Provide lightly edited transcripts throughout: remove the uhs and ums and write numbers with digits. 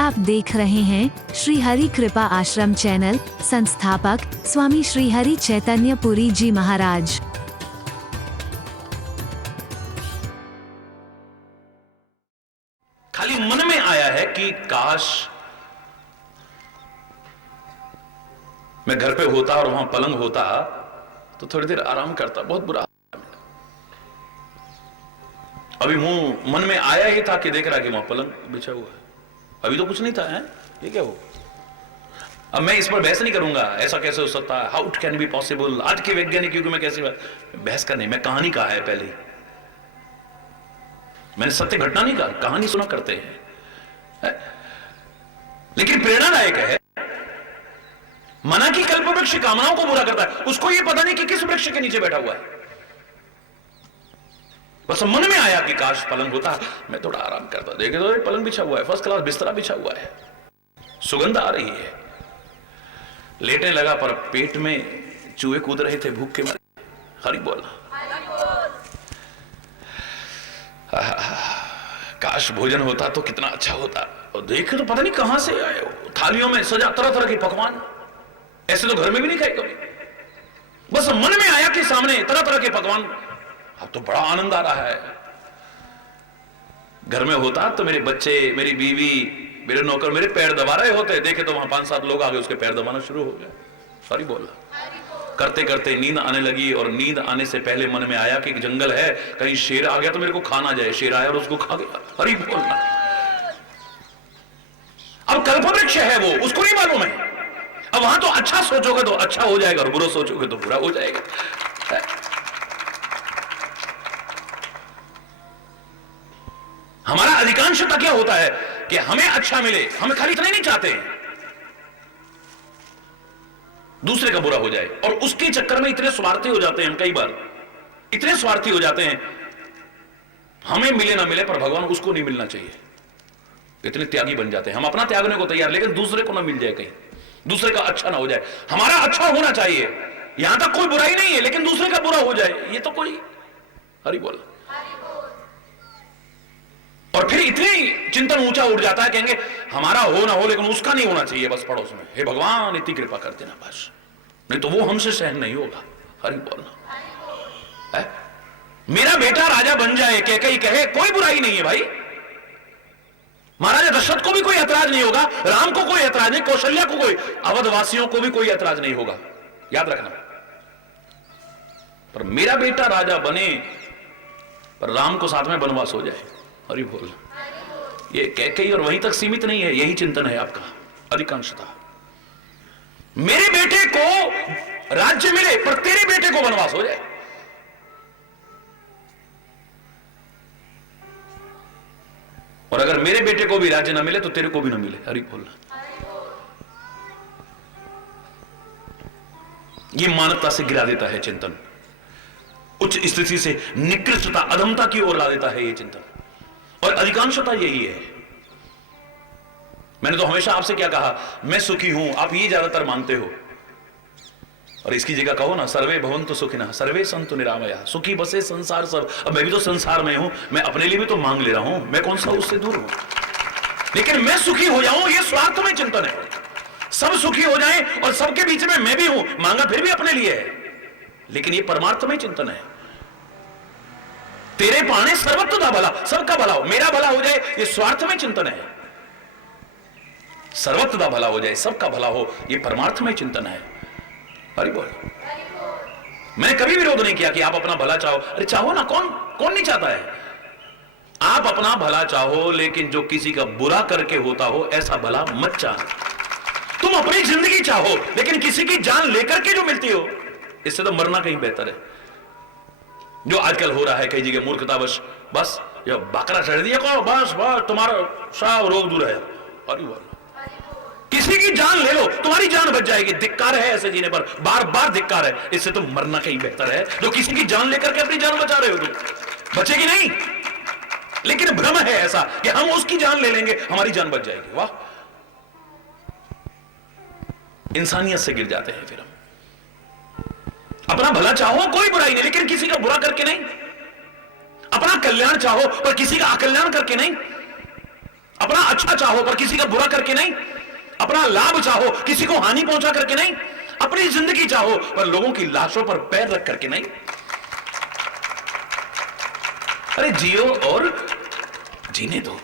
आप देख रहे हैं श्री हरि कृपा आश्रम चैनल। संस्थापक स्वामी श्री हरि चैतन्य पुरी जी महाराज। खाली मन में आया है कि काश मैं घर पे होता और वहां पलंग होता तो थोड़ी देर आराम करता। बहुत बुरा। अभी मुंह मन में आया ही था कि देख रहा कि वहां पलंग बिछा हुआ है। अभी तो कुछ नहीं था। है ये क्या हो? अब मैं इस पर बहस नहीं करूंगा, ऐसा कैसे हो सकता है, how it can be possible. आज के वैज्ञानिक युग में कैसे बहस करनी। मैं कहानी कहा है पहले, मैंने सत्य घटना नहीं कहा, कहानी सुना करते हैं। लेकिन प्रेरणादायक है। मना की कल्प वृक्ष कामनाओं को पूरा करता है, उसको यह पता नहीं कि किस वृक्ष के नीचे बैठा हुआ है। बस मन में आया कि काश पलंग होता, मैं थोड़ा आराम करता। देखे तो पलंग बिछा हुआ है, फर्स्ट क्लास बिस्तरा बिछा हुआ है, सुगंध आ रही है। लेटने लगा पर पेट में चूहे कूद रहे थे भूख के मारे। हरि बोल। काश भोजन होता तो कितना अच्छा होता। और देखे तो पता नहीं कहां से आए हो, थालियों में सजा तरह तरह के पकवान। ऐसे तो घर में भी नहीं खाए कभी। बस मन में आया कि सामने तरह तरह के पकवान। अब तो बड़ा आनंद आ रहा है। घर में होता तो मेरे बच्चे, मेरी बीवी, मेरे नौकर मेरे पैर दबा रहे होते। देखे तो वहां 5-7 लोग आ गए, उसके पैर दबाना शुरू हो गया। सॉरी बोला। करते करते नींद आने लगी और नींद आने से पहले मन में आया कि जंगल है, कहीं शेर आ गया तो मेरे को खा ना जाए। शेर आया और उसको खा गया। हरि बोलना। अब कल्पवृक्ष है वो, उसको नहीं मालूम है। अब वहां तो अच्छा सोचोगे तो अच्छा हो जाएगा और बुरा सोचोगे तो बुरा हो जाएगा। हमारा अधिकांशतः क्या होता है कि हमें अच्छा मिले, हम खाली इतना ही नहीं चाहते हैं दूसरे का बुरा हो जाए। और उसके चक्कर में इतने स्वार्थी हो जाते हैं हम, कई बार इतने स्वार्थी हो जाते हैं, हमें मिले ना मिले पर भगवान उसको नहीं मिलना चाहिए, इतने त्यागी बन जाते हैं। हम अपना त्यागने को तैयार, लेकिन दूसरे को ना मिल जाए, कहीं दूसरे का अच्छा ना हो जाए। हमारा अच्छा होना चाहिए, यहां तक कोई बुराई नहीं है, लेकिन दूसरे का बुरा हो जाए ये तो कोई। हरि बोल। और फिर इतनी चिंतन ऊंचा उठ जाता है, कहेंगे हमारा हो ना हो लेकिन उसका नहीं होना चाहिए बस पड़ोस में। हे भगवान इतनी कृपा कर देना बस, नहीं तो वो हमसे सहन नहीं होगा। हरि बोलना। मेरा बेटा राजा बन जाए, कह कहे कोई बुराई नहीं है भाई। महाराजा दशरथ को भी कोई ऐतराज नहीं होगा, राम को कोई ऐतराज नहीं, कौशल्या को कोई, अवधवासियों को भी कोई ऐतराज नहीं होगा, याद रखना। पर मेरा बेटा राजा बने पर राम को साथ में वनवास हो जाए। हरि बोल। ये कैकेयी और वहीं तक सीमित नहीं है, यही चिंतन है आपका अधिकांशतः। मेरे बेटे को राज्य मिले पर तेरे बेटे को वनवास हो जाए। और अगर मेरे बेटे को भी राज्य ना मिले तो तेरे को भी ना मिले। हरि बोल। ये मानवता से गिरा देता है चिंतन, उच्च स्थिति से निकृष्टता अधमता की ओर ला देता है ये चिंतन। और अधिकांशता यही है। मैंने तो हमेशा आपसे क्या कहा, मैं सुखी हूं, आप ये ज्यादातर मानते हो। और इसकी जगह कहो ना, सर्वे भवन्तु सुखिनः सर्वे सन्तु निरामयाः, सुखी बसे संसार सब। अब मैं भी तो संसार में हूं, मैं अपने लिए भी तो मांग ले रहा हूं, मैं कौन सा उससे दूर हूं। लेकिन मैं सुखी हो जाऊं ये स्वार्थ में चिंतन है। सब सुखी हो जाएं और सबके बीच में मैं भी हूं, मांगा फिर भी अपने लिए है, लेकिन ये परमार्थ में चिंतन है। तेरे पाने सर्वत्र का भला, सबका भला हो, मेरा भला हो जाए, ये स्वार्थ में चिंतन है। सर्वत्र का भला हो जाए, सबका भला हो, ये परमार्थ में चिंतन है। हरि बोल। मैंने कभी विरोध नहीं किया कि आप अपना भला चाहो। अरे चाहो ना, कौन कौन नहीं चाहता है। आप अपना भला चाहो, लेकिन जो किसी का बुरा करके होता हो ऐसा भला मत चाहो। तुम अपनी जिंदगी चाहो, लेकिन किसी की जान लेकर के जो मिलती हो, इससे तो मरना कहीं बेहतर है। जो आजकल हो रहा है कई जगह मूर्खतावश, बस ये बकरा चढ़ दिया को, बस बस तुम्हारा सब रोग दूर है। अरे बोल। किसी की जान ले लो, तुम्हारी जान बच जाएगी। धिक्कार है ऐसे जीने पर, बार बार धिक्कार है। इससे तो मरना कहीं बेहतर है। जो किसी की जान लेकर के अपनी जान बचा रहे हो, तुम बचेगी नहीं। लेकिन भ्रम है ऐसा कि हम उसकी जान ले लेंगे, हमारी जान बच जाएगी। वाह, इंसानियत से गिर जाते हैं फिर हम। अपना भला चाहो, कोई बुराई नहीं, लेकिन किसी का बुरा करके नहीं। अपना कल्याण चाहो पर किसी का अकल्याण करके नहीं। अपना अच्छा चाहो पर किसी का बुरा करके नहीं, अपना लाभ चाहो किसी को हानि पहुंचा करके नहीं, अपनी जिंदगी चाहो पर लोगों की लाशों पर पैर रख करके नहीं। अरे जियो और जीने दो।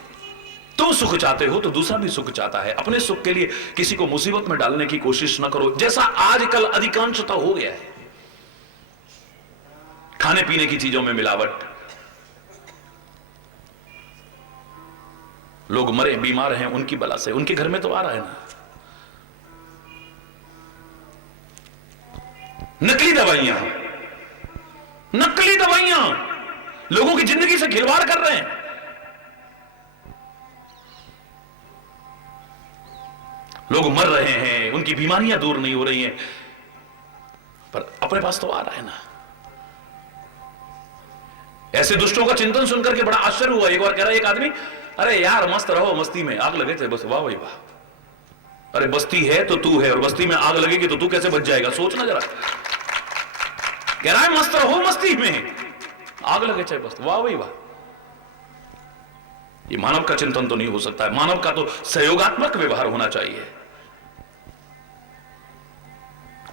तुम सुख चाहते हो तो दूसरा भी सुख चाहता है। अपने सुख के लिए किसी को मुसीबत में डालने की कोशिश ना करो, जैसा आजकल अधिकांशता हो गया है। खाने पीने की चीजों में मिलावट, लोग मरे बीमार हैं उनकी बला से, उनके घर में तो आ रहा है ना। नकली दवाइयां, नकली दवाइयां लोगों की जिंदगी से खिलवाड़ कर रहे हैं। लोग मर रहे हैं, उनकी बीमारियां दूर नहीं हो रही हैं, पर अपने पास तो आ रहा है ना। ऐसे दुष्टों का चिंतन सुनकर के बड़ा आश्चर्य हुआ। एक बार कह रहा है एक आदमी, अरे यार मस्त रहो, मस्ती में आग लगे थे बस। वाह भाई वाह, अरे बस्ती है तो तू है और बस्ती में आग लगेगी तो तू कैसे बच जाएगा, सोचना जरा। कह रहा है मस्त रहो मस्ती में, आग लगे चाहे बस। वाह भाई वाह, ये मानव का चिंतन तो नहीं हो सकता है। मानव का तो सहयोगात्मक व्यवहार होना चाहिए,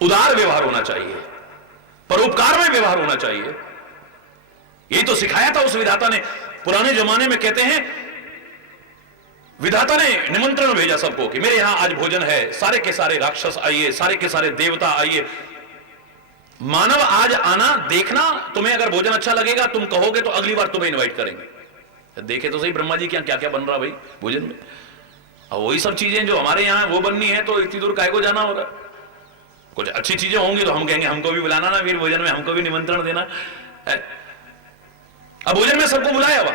उदार व्यवहार होना चाहिए, परोपकार में व्यवहार होना चाहिए। यही तो सिखाया था उस विधाता ने। पुराने जमाने में कहते हैं विधाता ने निमंत्रण भेजा सबको कि मेरे यहां आज भोजन है, सारे के सारे राक्षस आइए, सारे के सारे देवता आइए। मानव आज आना, देखना, तुम्हें अगर भोजन अच्छा लगेगा तुम कहोगे तो अगली बार तुम्हें इनवाइट करेंगे। देखे तो सही ब्रह्मा जी क्या क्या क्या बन रहा भाई भोजन में। और वही सब चीजें जो हमारे यहां वो बननी है तो इतनी दूर काहे को जाना होगा। कुछ अच्छी चीजें होंगी तो हम कहेंगे हमको भी बुलाना ना, फिर भोजन में हमको भी निमंत्रण देना। अब भोजन में सबको बुलाया हुआ,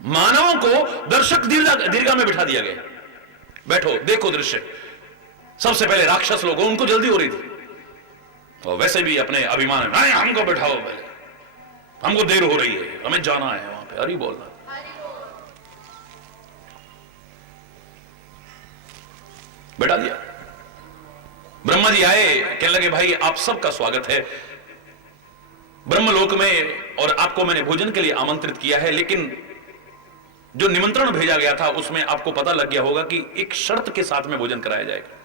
मानवों को दर्शक दीर्घा में बिठा दिया गया। बैठो देखो दृश्य। सबसे पहले राक्षस लोग, उनको जल्दी हो रही थी और वैसे भी अपने अभिमान में हमको बैठाओ, पहले हमको देर हो रही है, हमें जाना है वहां पे। हरि बोलना, बैठा दिया। ब्रह्मा जी आए, कहने लगे भाई आप सबका स्वागत है ब्रह्मलोक में और आपको मैंने भोजन के लिए आमंत्रित किया है, लेकिन जो निमंत्रण भेजा गया था उसमें आपको पता लग गया होगा कि एक शर्त के साथ में भोजन कराया जाएगा।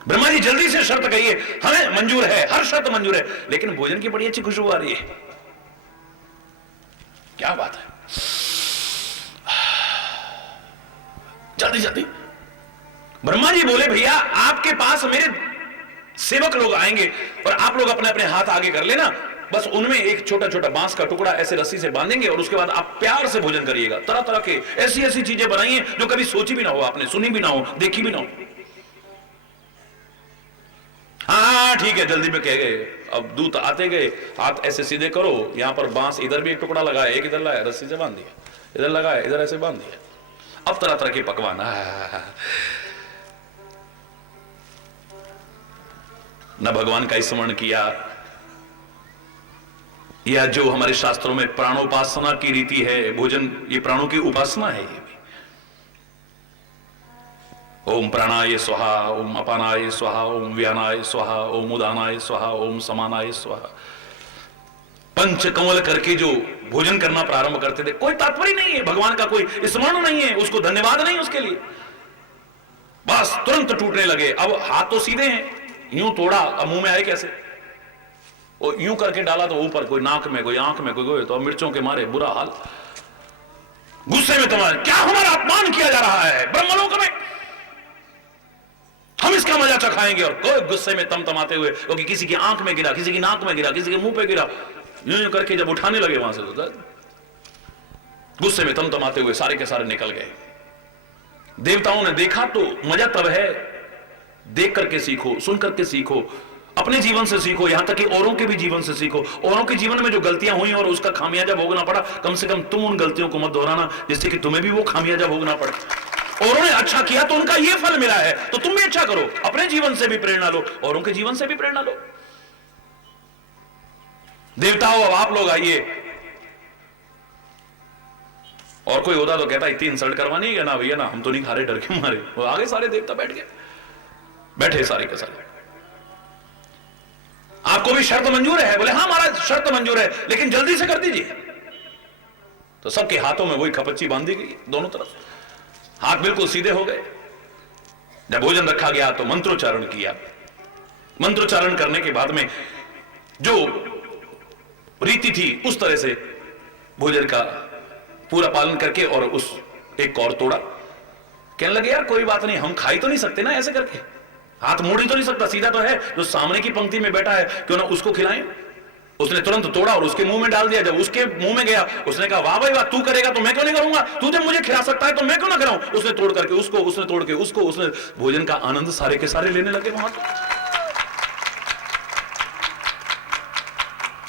ब्रह्मा जी जल्दी से शर्त कहिए, हमें मंजूर है, हर शर्त मंजूर है, लेकिन भोजन की बड़ी अच्छी खुशबू आ रही है। क्या बात है, जल्दी जल्दी। ब्रह्मा जी बोले भैया आपके पास मेरे सेवक लोग आएंगे और आप लोग अपने अपने हाथ आगे कर लेना, बस उनमें एक छोटा छोटा बांस का टुकड़ा ऐसे रस्सी से बांधेंगे और उसके बाद आप प्यार से भोजन करिएगा। तरह तरह के ऐसी ऐसी चीजें बनाइए जो कभी सोची भी ना हो, आपने सुनी भी ना हो, देखी भी ना हो। हाँ ठीक है, जल्दी में कह गए। अब दूत आते गए, हाथ ऐसे सीधे करो, यहां पर बांस इधर भी एक टुकड़ा लगाया, एक इधर लाया, रस्सी से बांध दिया, इधर लगाया, इधर ऐसे बांध दिया। अब तरह तरह के पकवान, न भगवान का स्मरण किया, या जो हमारे शास्त्रों में प्राणोपासना की रीति है, भोजन ये प्राणों की उपासना है। ये भी ओम प्राणाय स्वाहा, ओम अपानाय स्वाहा, ओम व्यानाय स्वाहा, ओम उदानाय स्वाहा, ओम समानाय स्वाहा। पंच कंवल करके जो भोजन करना प्रारंभ करते थे, कोई तात्पर्य नहीं है, भगवान का कोई स्मरण नहीं है, उसको धन्यवाद नहीं उसके लिए, बस तुरंत टूटने लगे। अब हाथ तो सीधे हैं, यूं तोड़ा, अब मुंह में आए कैसे? वो यूं करके डाला तो ऊपर, कोई नाक में, कोई आंख में, कोई तो मिर्चों के मारे बुरा हाल। गुस्से में तुम्हारे क्या हमारा अपमान किया जा रहा है ब्रह्मलोक में, हम इसका मजा चखाएंगे। और कोई गुस्से में तमतमाते हुए, क्योंकि किसी की आंख में गिरा, किसी की नाक में गिरा, किसी के मुंह पे गिरा, यूं करके जब उठाने लगे वहां से तो गुस्से में तमतमाते हुए सारे के सारे निकल गए। देवताओं ने देखा तो मजा तब है, देख करके सीखो, सुन करके सीखो, अपने जीवन से सीखो, यहां तक कि औरों के भी जीवन से सीखो। औरों के जीवन में जो गलतियां हुई और उसका खामियाजा भोगना पड़ा, कम से कम तुम उन गलतियों को मत दोहराना जिससे कि तुम्हें भी वो खामियाजा भोगना पड़े। औरों ने अच्छा किया तो उनका ये फल मिला है, तो तुम भी अच्छा करो, अपने जीवन से भी प्रेरणा लो, औरों के जीवन से भी प्रेरणा लो। देवताओं अब आप लोग आइए। और कोई होता तो कहता इतनी इंसल्ट करवानी है ना भैया, ना हम तो नहीं खा रहे डर के मारे। वो आगे सारे देवता बैठ गए, बैठे सारे के सारे। आपको भी शर्त मंजूर है? बोले हाँ महाराज शर्त मंजूर है, लेकिन जल्दी से कर दीजिए। तो सबके हाथों में वही खपच्ची बांधी गई, दोनों तरफ हाथ बिल्कुल सीधे हो गए। जब भोजन रखा गया तो मंत्रोच्चारण किया। मंत्रोच्चारण करने के बाद में जो रीति थी उस तरह से भोजन का पूरा पालन करके और उस एक कौर तोड़ा। कहने लगे यार कोई बात नहीं, हम खा ही तो नहीं सकते ना ऐसे करके, हाथ मोड़ ही तो नहीं सकता, सीधा तो है, जो सामने की पंक्ति में बैठा है क्यों ना उसको खिलाएं। उसने तुरंत तोड़ा और उसके मुंह में डाल दिया। जब उसके मुंह में गया उसने कहा वाह भाई वाह, तू करेगा तो मैं क्यों नहीं करूंगा, तू जब मुझे खिला सकता है तो मैं क्यों ना कराऊं। उसने तोड़ करके उसको, उसने तोड़ के उसको, उसने भोजन का आनंद सारे के सारे लेने लगे वहां।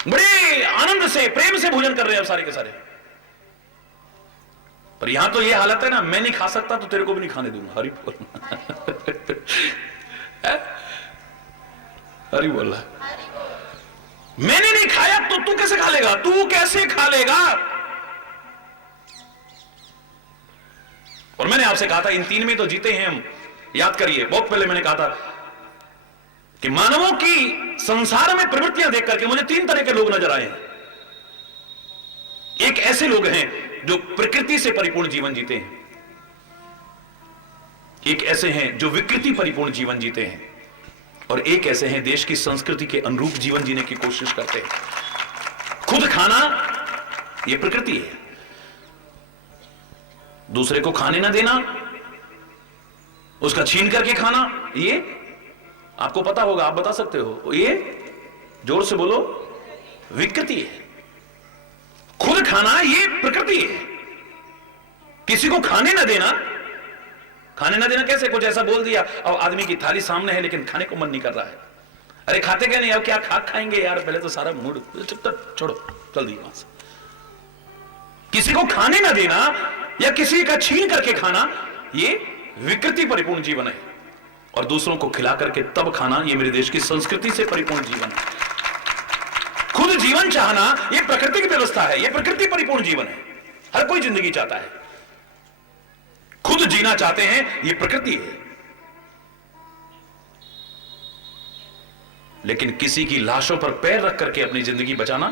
बड़े आनंद से प्रेम से भोजन कर रहे हैं सारे के सारे। पर यहां तो ये हालत है ना, मैं नहीं खा सकता तो तेरे को भी नहीं खाने दूंगा। हरि बोल हरि बोल। मैंने नहीं खाया तो तू कैसे खा लेगा, तू कैसे खा लेगा। और मैंने आपसे कहा था इन 3 में तो जीते हैं हम। याद करिए बहुत पहले मैंने कहा था कि मानवों की संसार में प्रवृत्तियां देख करके मुझे 3 तरह के लोग नजर आए हैं। एक ऐसे लोग हैं जो प्रकृति से परिपूर्ण जीवन जीते हैं, एक ऐसे हैं जो विकृति परिपूर्ण जीवन जीते हैं, और एक ऐसे हैं देश की संस्कृति के अनुरूप जीवन जीने की कोशिश करते हैं। खुद खाना यह प्रकृति है, दूसरे को खाने ना देना, उसका छीन करके खाना, ये आपको पता होगा, आप बता सकते हो, ये जोर से बोलो, विकृति है। खुद खाना ये प्रकृति है। किसी को खाने ना देना, खाने ना देना कैसे, कुछ ऐसा बोल दिया अब आदमी की थाली सामने है लेकिन खाने को मन नहीं कर रहा है, अरे खाते क्या नहीं, अब क्या खाएंगे यार, पहले तो सारा मूड छोड़ो, चल दी वहां से। किसी को खाने ना देना या किसी का छीन करके खाना, ये विकृति परिपूर्ण जीवन है। और दूसरों को खिला करके तब खाना, ये मेरे देश की संस्कृति से परिपूर्ण जीवन है। खुद जीवन चाहना यह प्रकृति की व्यवस्था है, यह प्रकृति परिपूर्ण जीवन है। हर कोई जिंदगी चाहता है, खुद जीना चाहते हैं, यह प्रकृति है। लेकिन किसी की लाशों पर पैर रख करके अपनी जिंदगी बचाना,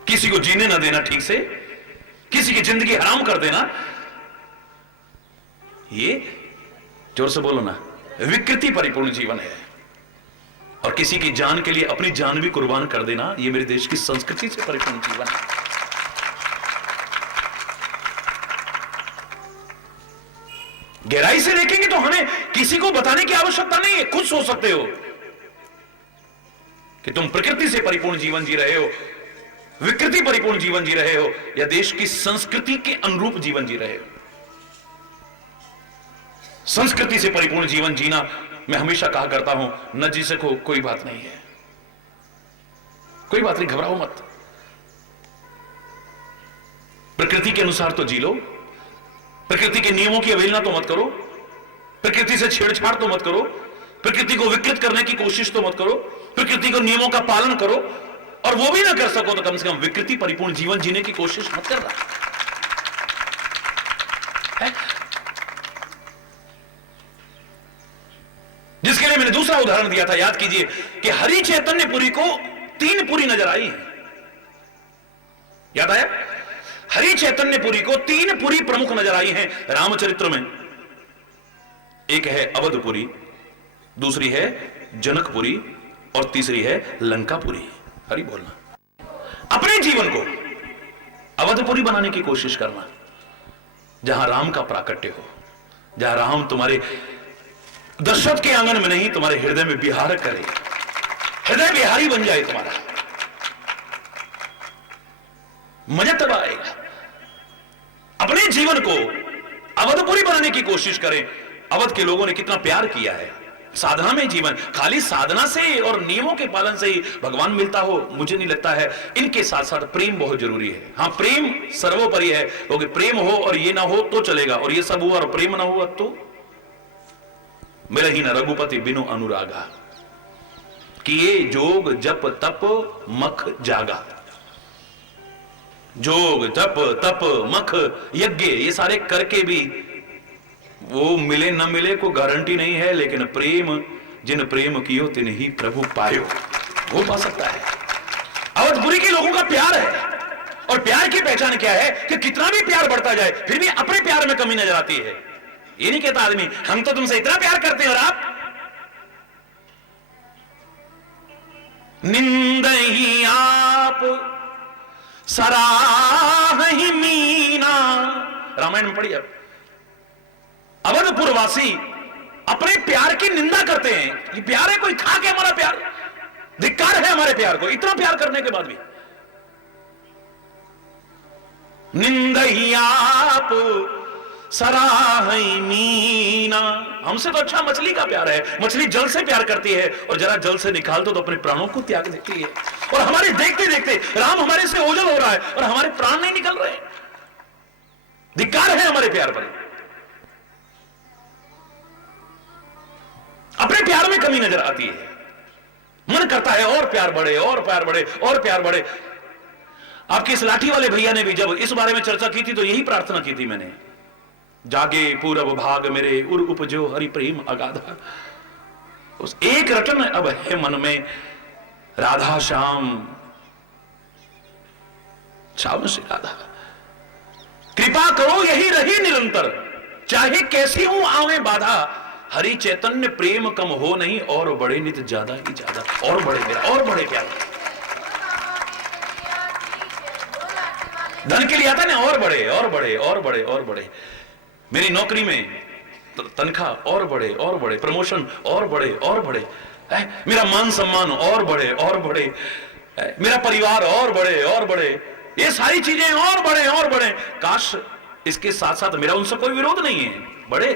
किसी को जीने ना देना ठीक से, किसी की जिंदगी हराम कर देना, ये जोर से बोलो ना, विकृति परिपूर्ण जीवन है। और किसी की जान के लिए अपनी जान भी कुर्बान कर देना, यह मेरे देश की संस्कृति से परिपूर्ण जीवन है। गहराई से देखेंगे तो हमें किसी को बताने की आवश्यकता नहीं है, खुद सोच सकते हो कि तुम प्रकृति से परिपूर्ण जीवन जी रहे हो, विकृति परिपूर्ण जीवन जी रहे हो, या देश की संस्कृति के अनुरूप जीवन जी रहे हो। संस्कृति से परिपूर्ण जीवन जीना, मैं हमेशा कहा करता हूं, न जी सको कोई बात नहीं है, कोई बात नहीं, घबराओ मत। प्रकृति के अनुसार तो जी लो, प्रकृति के नियमों की अवहेलना तो मत करो, प्रकृति से छेड़छाड़ तो मत करो, प्रकृति को विकृत करने की कोशिश तो मत करो, प्रकृति को नियमों का पालन करो, और वो भी ना कर सको तो कम से कम विकृति परिपूर्ण जीवन जीने की कोशिश मत करना। जिसके लिए मैंने दूसरा उदाहरण दिया था, याद कीजिए कि हरि चैतन्यपुरी को 3 पुरी नजर आई है। याद आया? हरि चैतन्यपुरी को 3 पुरी प्रमुख नजर आई हैं रामचरित्र में। एक है अवधपुरी, दूसरी है जनकपुरी, और तीसरी है लंकापुरी। हरि बोलना। अपने जीवन को अवधपुरी बनाने की कोशिश करना, जहां राम का प्राकट्य हो, जहां राम तुम्हारे दशरथ के आंगन में नहीं, तुम्हारे हृदय में विहार करे, हृदय विहारी बन जाए तुम्हारा, मजा तब आएगा। अपने जीवन को अवधपुरी बनाने की कोशिश करें। अवध के लोगों ने कितना प्यार किया है, साधना में जीवन, खाली साधना से और नियमों के पालन से ही भगवान मिलता हो मुझे नहीं लगता है। इनके साथ साथ प्रेम बहुत जरूरी है। हाँ, प्रेम सर्वोपरि है, क्योंकि प्रेम हो और ये ना हो तो चलेगा, और ये सब हुआ और प्रेम ना हुआ तो मिले ही न रघुपति बिनु अनुरागा, किए जोग जप तप मख जागा। जोग जप तप मख यज्ञ ये सारे करके भी वो मिले न मिले को गारंटी नहीं है, लेकिन प्रेम जिन प्रेम कियो तिन ही प्रभु पायो, वो पा सकता है। अवधपुरी के लोगों का प्यार है, और प्यार की पहचान क्या है कि कितना भी प्यार बढ़ता जाए फिर भी अपने प्यार में कमी नजर आती है। ये नहीं कहता आदमी हम तो तुमसे इतना प्यार करते हैं और आप निंदही आप सराही मीना। रामायण में पढ़िए। अवधपुर वासी अपने प्यार की निंदा करते हैं। ये प्यार है? कोई खा के हमारा प्यार? धिक्कार है हमारे प्यार को, इतना प्यार करने के बाद भी। निंदही आप सराही मीना। हमसे तो अच्छा मछली का प्यार है। मछली जल से प्यार करती है और जरा जल से निकाल दो तो अपने प्राणों को त्याग देती है। और हमारे देखते देखते राम हमारे से ओझल हो रहा है और हमारे प्राण नहीं निकल रहे। धिक्कार है हमारे प्यार पर। अपने प्यार में कमी नजर आती है। मन करता है और प्यार बढ़े और प्यार बढ़े और प्यार बढ़े। आपके इस लाठी वाले भैया ने भी जब इस बारे में चर्चा की थी तो यही प्रार्थना की थी मैंने। जागे पूरब भाग मेरे उर उपजो हरि प्रेम अगाधा। उस एक रटन अब है मन में राधा श्याम श्याम श्री राधा। कृपा करो यही रही निरंतर, चाहे कैसी हूं आवे बाधा। हरि चैतन्य प्रेम कम हो नहीं और बढ़े नित ज्यादा ही ज्यादा। और बढ़े मेरा और बढ़े प्यार। धन के लिए आता ना और बढ़े और बढ़े और बढ़े और बढ़े। मेरी नौकरी में तनख्वाह और बढ़े, प्रमोशन और बढ़े, मेरा मान सम्मान और बढ़े, मेरा परिवार और बढ़े, ये सारी चीजें और बढ़े। काश इसके साथ साथ मेरा उनसे कोई विरोध नहीं है, बढ़े।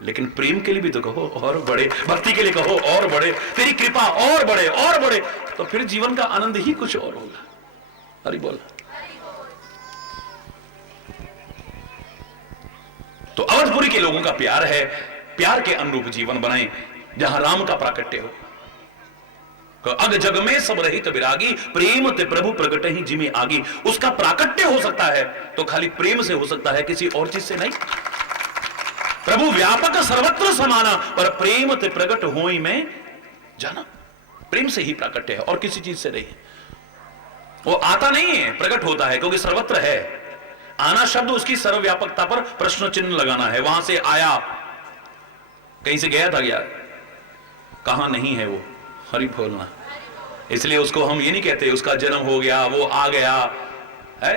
लेकिन प्रेम के लिए भी तो कहो और बढ़े, भक्ति के लिए कहो और बढ़े, तेरी कृपा और बढ़े, तो फिर जीवन का आनंद ही कुछ और होगा। हरि बोल। तो अवधपुरी के लोगों का प्यार है। प्यार के अनुरूप जीवन बनाएं जहां राम का प्राकट्य हो। अग जग में सब रहित विरागी, प्रेम ते प्रभु प्रगट ही जिमे आगी। उसका प्राकट्य हो सकता है तो खाली प्रेम से हो सकता है, किसी और चीज से नहीं। प्रभु व्यापक सर्वत्र समाना, पर प्रेम ते प्रगट होई में जाना। प्रेम से ही प्राकट्य है और किसी चीज से नहीं। वो आता नहीं है, प्रकट होता है क्योंकि सर्वत्र है। आना शब्द उसकी सर्वव्यापकता पर प्रश्न चिन्ह लगाना है। वहां से आया, कहीं से गया था क्या? कहां नहीं है वो, हरि बोलना। इसलिए उसको हम ये नहीं कहते उसका जन्म हो गया, वो आ गया है।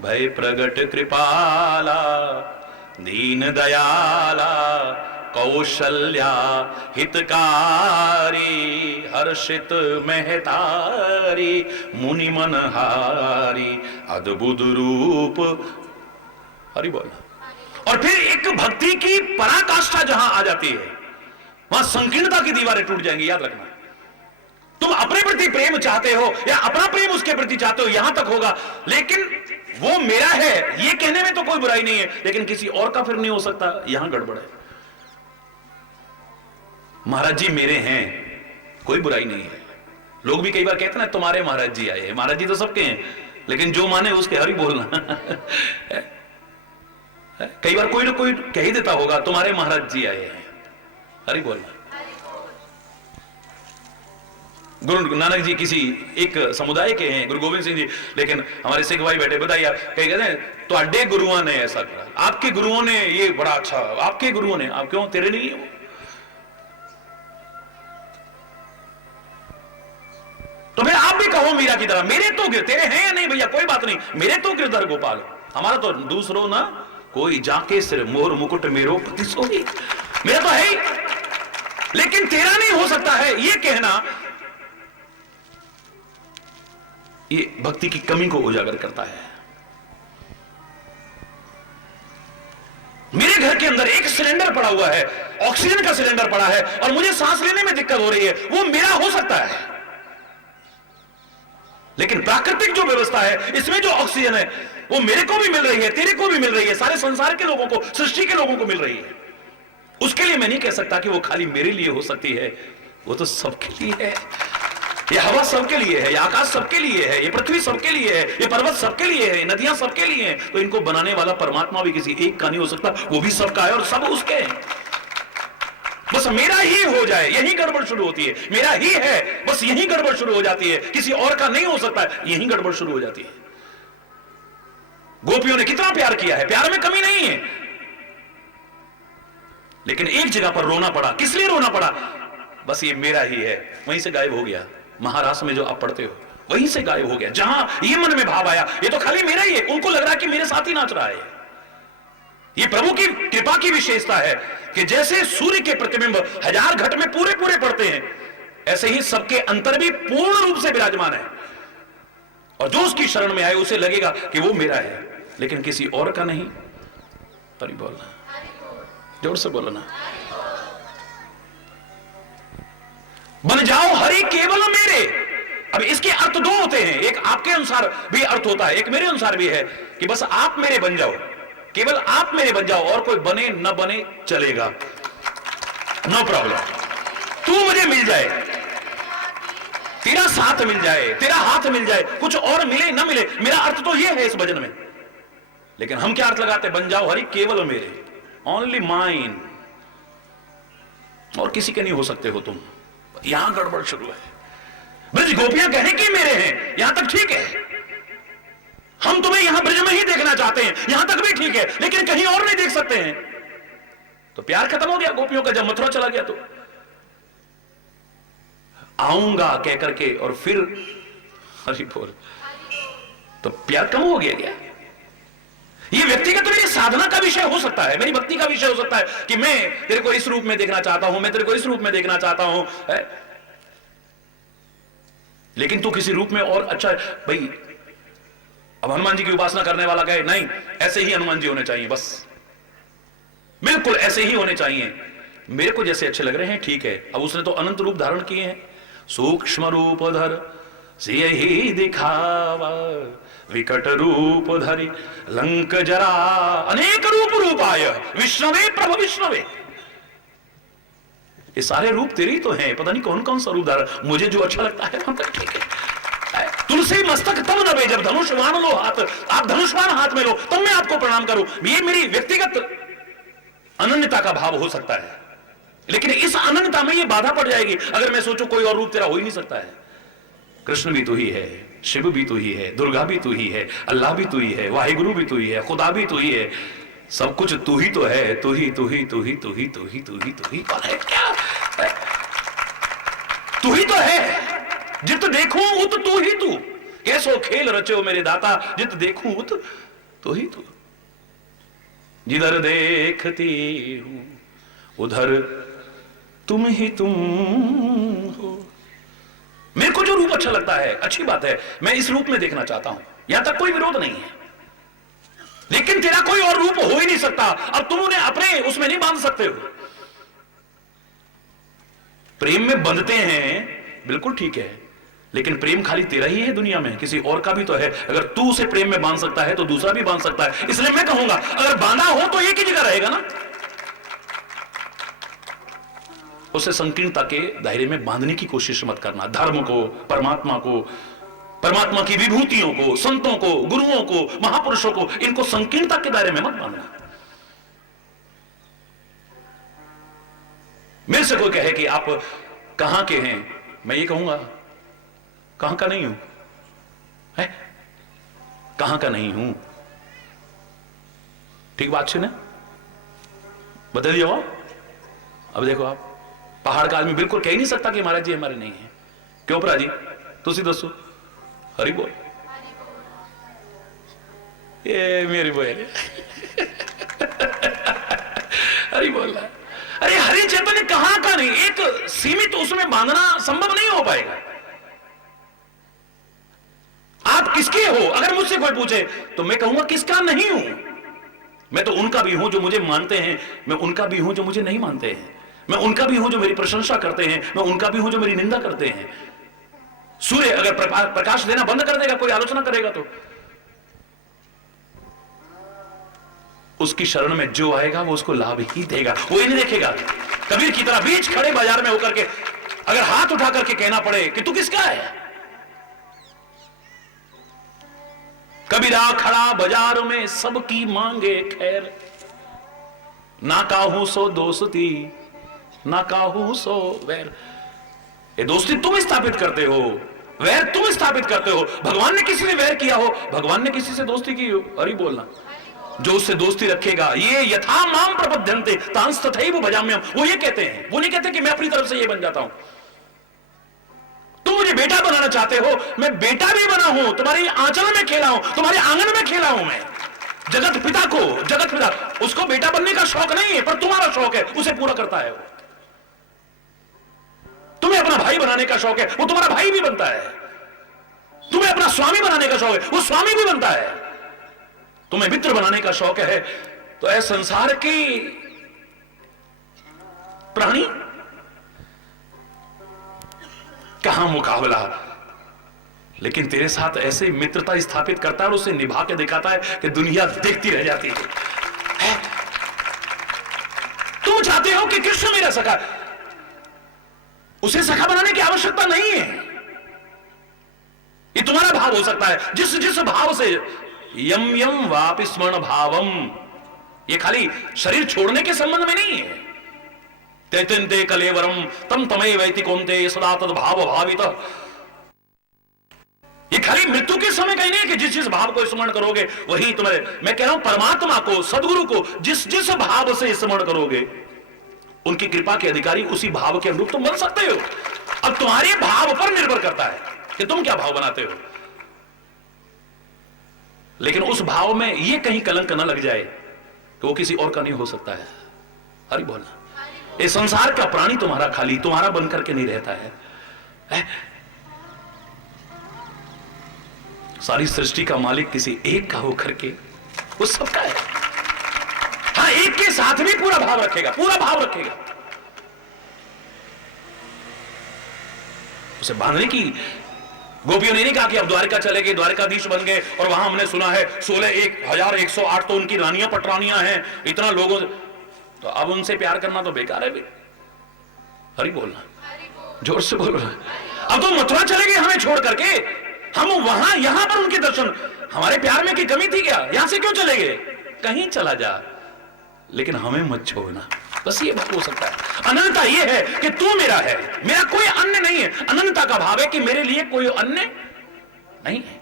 भय प्रगट कृपाला दीन दयाला, कौशल्या हितकारी, हर्षित महतारी, मुनि मनहारी, अद्भुत रूप। हरि बोल। और फिर एक भक्ति की पराकाष्ठा जहां आ जाती है वहां संकीर्णता की दीवारें टूट जाएंगी। याद रखना, तुम अपने प्रति प्रेम चाहते हो या अपना प्रेम उसके प्रति चाहते हो, यहां तक होगा। लेकिन वो मेरा है ये कहने में तो कोई बुराई नहीं है, लेकिन किसी और का फिर नहीं हो सकता, यहां गड़बड़ है। महाराज जी मेरे हैं, कोई बुराई नहीं है। लोग भी कई बार कहते हैं ना तुम्हारे महाराज जी आए हैं। महाराज जी तो सबके हैं, लेकिन जो माने उसके हरि बोलना। कई बार कोई ना कोई कह ही देता होगा तुम्हारे महाराज जी आए हैं, हरि बोलना। गुरु नानक जी किसी एक समुदाय के हैं, गुरु गोविंद सिंह जी, लेकिन हमारे सिख भाई बैठे बताइए, कई कहते हैं तो अड्डे गुरुओं ने ऐसा करा, आपके गुरुओं ने ये बड़ा अच्छा, आपके गुरुओं ने, आप क्यों, तेरे नहीं है वो। तो फिर आप भी कहो मीरा की तरह, मेरे तो गिर, तेरे हैं या नहीं भैया कोई बात नहीं, मेरे तो गिरधर गोपाल, हमारा तो दूसरो ना कोई, जाके सिर मोर मुकुट मेरो पति सोई, मेरा तो है ही, लेकिन तेरा नहीं हो सकता है, ये कहना ये भक्ति की कमी को उजागर करता है। मेरे घर के अंदर एक सिलेंडर पड़ा हुआ है, ऑक्सीजन का सिलेंडर पड़ा है, और मुझे सांस लेने में दिक्कत हो रही है, वो मेरा हो सकता है, लेकिन प्राकृतिक जो व्यवस्था है इसमें जो ऑक्सीजन है वो मेरे को भी मिल रही है, तेरे को भी मिल रही है, सारे संसार के लोगों को, सृष्टि के लोगों को मिल रही है। उसके लिए मैं नहीं कह सकता कि वो खाली मेरे लिए हो सकती है, वो तो सबके लिए है। ये हवा सबके लिए है, ये आकाश सबके लिए है, ये पृथ्वी सबके लिए है, ये पर्वत सबके लिए है, नदियां सबके लिए हैं। तो इनको बनाने वाला परमात्मा भी किसी एक का नहीं हो सकता, वो भी सबका है और सब उसके हैं। बस मेरा ही हो जाए, यही गड़बड़ शुरू होती है। मेरा ही है, बस यही गड़बड़ शुरू हो जाती है, किसी और का नहीं हो सकता है, यही गड़बड़ शुरू हो जाती है। गोपियों ने कितना प्यार किया है, प्यार में कमी नहीं है, लेकिन एक जगह पर रोना पड़ा। किस लिए रोना पड़ा? बस ये मेरा ही है, वहीं से गायब हो गया। महाराष्ट्र में जो आप पढ़ते हो वहीं से गायब हो गया। जहां ये मन में भाव आया ये तो खाली मेरा ही है, उनको लग रहा है कि मेरे साथ ही नाच रहा है। ये प्रभु की कृपा की विशेषता है कि जैसे सूर्य के प्रतिबिंब 1000 घट में पूरे पूरे पड़ते हैं, ऐसे ही सबके अंतर भी पूर्ण रूप से विराजमान है। और जो उसकी शरण में आए उसे लगेगा कि वो मेरा है, लेकिन किसी और का नहीं। हरि बोलना, जोर से बोलना। बन जाओ हरि केवल मेरे। अब इसके अर्थ दो होते हैं, एक आपके अनुसार भी अर्थ होता है, एक मेरे अनुसार भी है कि बस आप मेरे बन जाओ, केवल आप मेरे बन जाओ, और कोई बने न बने चलेगा, नो प्रॉब्लम। तू मुझे मिल जाए, तेरा साथ मिल जाए, तेरा हाथ मिल जाए, कुछ और मिले न मिले, मेरा अर्थ तो यह है इस भजन में। लेकिन हम क्या अर्थ लगाते? बन जाओ हरि केवल मेरे, ओनली माइन, और किसी के नहीं हो सकते हो तुम। यहां गड़बड़ शुरू है। ब्रज गोपियां कहें कि मेरे हैं, यहां तक ठीक है, हम तुम्हें यहां ब्रज में ही देखना चाहते हैं, यहां तक भी ठीक है, लेकिन कहीं और नहीं देख सकते हैं। तो प्यार खत्म हो गया गोपियों का जब मथुरा चला गया। तो आऊंगा कह करके और फिर हरि बोल, तो प्यार कम हो गया क्या? ये व्यक्तिगत मेरी साधना का विषय हो सकता है, मेरी भक्ति का विषय हो सकता है कि मैं तेरे को इस रूप में देखना चाहता हूं, मैं तेरे को इस रूप में देखना चाहता हूं, लेकिन तू किसी रूप में और अच्छा है। भाई अब हनुमान जी की उपासना करने वाला कहे नहीं, ऐसे ही हनुमान जी होने चाहिए, बस बिल्कुल ऐसे ही होने चाहिए, मेरे को जैसे अच्छे लग रहे हैं ठीक है। अब उसने तो अनंत रूप धारण किए हैं, सूक्ष्म रूप धर सिय ही दिखावा, विकट रूप धरि लंक जरा, अनेक रूप रूपाय विष्णवे प्रभु विष्णवे। ये सारे रूप तेरे ही तो हैं, पता नहीं कौन कौन सा रूप धारण, मुझे जो अच्छा लगता है वहां तक ठीक है। तुलसी मस्तक तब नभे, जब धनुषवान लो हाथ, आप धनुषवान हाथ में लो तब मैं आपको प्रणाम करूं। ये मेरी व्यक्तिगत अनन्यता का भाव हो सकता है, लेकिन इस अनन्यता में ये बाधा पड़ जाएगी अगर मैं सोचूं कोई और रूप तेरा हो ही नहीं सकता है। कृष्ण भी तू ही है, शिव भी तू ही है, दुर्गा भी तू ही है, अल्लाह भी तू ही है, वाहिगुरु भी तू ही है, खुदा भी तू ही है, सब कुछ तू ही तो है। तू ही तू ही तू ही तू ही तू ही तू ही तू ही कौन है? क्या तू ही तो है। जित देखूं उत तू ही तू, कैसो खेल रचो मेरे दाता, जित देखूं उत तू ही तू। जिधर देखती हूं उधर तुम ही तुम हो। मेरे को जो रूप अच्छा लगता है अच्छी बात है, मैं इस रूप में देखना चाहता हूं, यहां तक कोई विरोध नहीं है, लेकिन तेरा कोई और रूप हो ही नहीं सकता। अब तुम उन्हें अपने उसमें नहीं बांध सकते हो। प्रेम में बंधते हैं बिल्कुल ठीक है, लेकिन प्रेम खाली तेरा ही है दुनिया में, किसी और का भी तो है। अगर तू उसे प्रेम में बांध सकता है तो दूसरा भी बांध सकता है। इसलिए मैं कहूंगा अगर बांधा हो तो एक ही जगह रहेगा ना, उसे संकीर्णता के दायरे में बांधने की कोशिश मत करना। धर्म को, परमात्मा को, परमात्मा की विभूतियों को, संतों को, गुरुओं को, महापुरुषों को, इनको संकीर्णता के दायरे में मत बांधना। मेरे से कोई कहे कि आप कहां के हैं, मैं ये कहूंगा कहां का नहीं हूं, है कहां का नहीं हूं। ठीक बात सुने, बता दिया। अब देखो आप पहाड़ का आदमी बिल्कुल कह ही नहीं सकता कि महाराज जी हमारे नहीं है। क्यों भरा जी, तुसी दसो। हरि बोल, ये मेरी बोल हरि बोल। अरे हरि चैतन्य कहां का नहीं, एक सीमित उसमें बांधना संभव नहीं हो पाएगा। आप किसके हो अगर मुझसे कोई पूछे तो मैं कहूंगा किसका नहीं हूं। मैं तो उनका भी हूं जो मुझे मानते हैं, मैं उनका भी हूं जो मुझे नहीं मानते हैं, मैं उनका भी हूं जो मेरी प्रशंसा करते हैं, मैं उनका भी हूं जो मेरी निंदा करते हैं। सूर्य अगर प्रकाश देना बंद कर देगा, कोई आलोचना करेगा, तो उसकी शरण में जो आएगा वो उसको लाभ ही देगा, वो ही नहीं देखेगा। कबीर की तरह बीच खड़े बाजार में होकर के अगर हाथ उठा करके कहना पड़े कि तू किसका है, कबीरा खड़ा बाजार में सबकी मांगे खैर, ना काहू सो दोस्ती ना काहू सो वैर। ये दोस्ती तुम स्थापित करते हो, वैर तुम स्थापित करते हो। भगवान ने किसी से वैर किया हो, भगवान ने किसी से दोस्ती की हो? अरे बोलना। जो उससे दोस्ती रखेगा, ये यथा माम प्रपद्यन्ते तांस तथैव भजाम्यहम्, वो ये कहते हैं। वो नहीं कहते कि मैं अपनी तरफ से ये बन जाता हूं। तुम मुझे बेटा बनाना चाहते हो, मैं बेटा भी बना हूं, तुम्हारी आंचल में खेला हूं, तुम्हारे आंगन में खेला हूं मैं। जगत पिता को, जगत पिता, उसको बेटा बनने का शौक नहीं है, पर तुम्हारा शौक है, उसे पूरा करता है वो। तुम्हें अपना भाई बनाने का शौक है, वो तुम्हारा भाई भी बनता है। तुम्हें अपना स्वामी बनाने का शौक है, वो स्वामी भी बनता है। तुम्हें मित्र बनाने का शौक है, तो ऐ संसार की प्राणी कहां मुकाबला। लेकिन तेरे साथ ऐसे मित्रता स्थापित करता है और उसे निभा के दिखाता है कि दुनिया देखती रह जाती है। तुम चाहते हो कि कृष्ण मेरा सखा, उसे सखा बनाने की आवश्यकता नहीं है। ये तुम्हारा भाव हो सकता है, जिस जिस भाव से यम यम वापि स्मरण भावम, ये खाली शरीर छोड़ने के संबंध में नहीं है। तैतन्ते कलेवरम तम तमे वैति कौन्ते सदा तद भाव भावित। ये खाली मृत्यु के समय कहीं नहीं है कि जिस जिस भाव को स्मरण करोगे वही तुम्हारे, मैं कह रहा हूं परमात्मा को, सदगुरु को जिस जिस भाव से स्मरण करोगे, उनकी कृपा के अधिकारी उसी भाव के अनुरूप तुम बन सकते हो। अब तुम्हारे भाव पर निर्भर करता है कि तुम क्या भाव बनाते हो। लेकिन उस भाव में यह कहीं कलंक न लग जाए कि वो किसी और का नहीं हो सकता है। हरि बोलना। ये संसार का प्राणी तुम्हारा खाली तुम्हारा बनकर के नहीं रहता है। सारी सृष्टि का मालिक किसी एक का होकर के वो सबका है। हाँ, एक के साथ भी पूरा भाव रखेगा, पूरा भाव रखेगा। उसे बांधने की गोपियों ने नहीं कहा कि अब द्वारिका चले गए, द्वारिकाधीश बन गए, और वहां हमने सुना है 16,108 तो उनकी रानियां पटरानियां हैं, इतना लोगों, तो अब उनसे प्यार करना तो बेकार है भी। हरि बोलना, जोर से बोल रहा है। अब तो मथुरा चले गए हमें छोड़ करके, हम वहां यहां पर उनके दर्शन, हमारे प्यार में की कमी थी क्या? यहां से क्यों चले गए? कहीं चला जा, लेकिन हमें मत छोड़ना। बस ये बात हो सकता है। अनंतता ये है कि तू मेरा है, मेरा कोई अन्य नहीं है। अनंतता का भाव है कि मेरे लिए कोई अन्य नहीं है।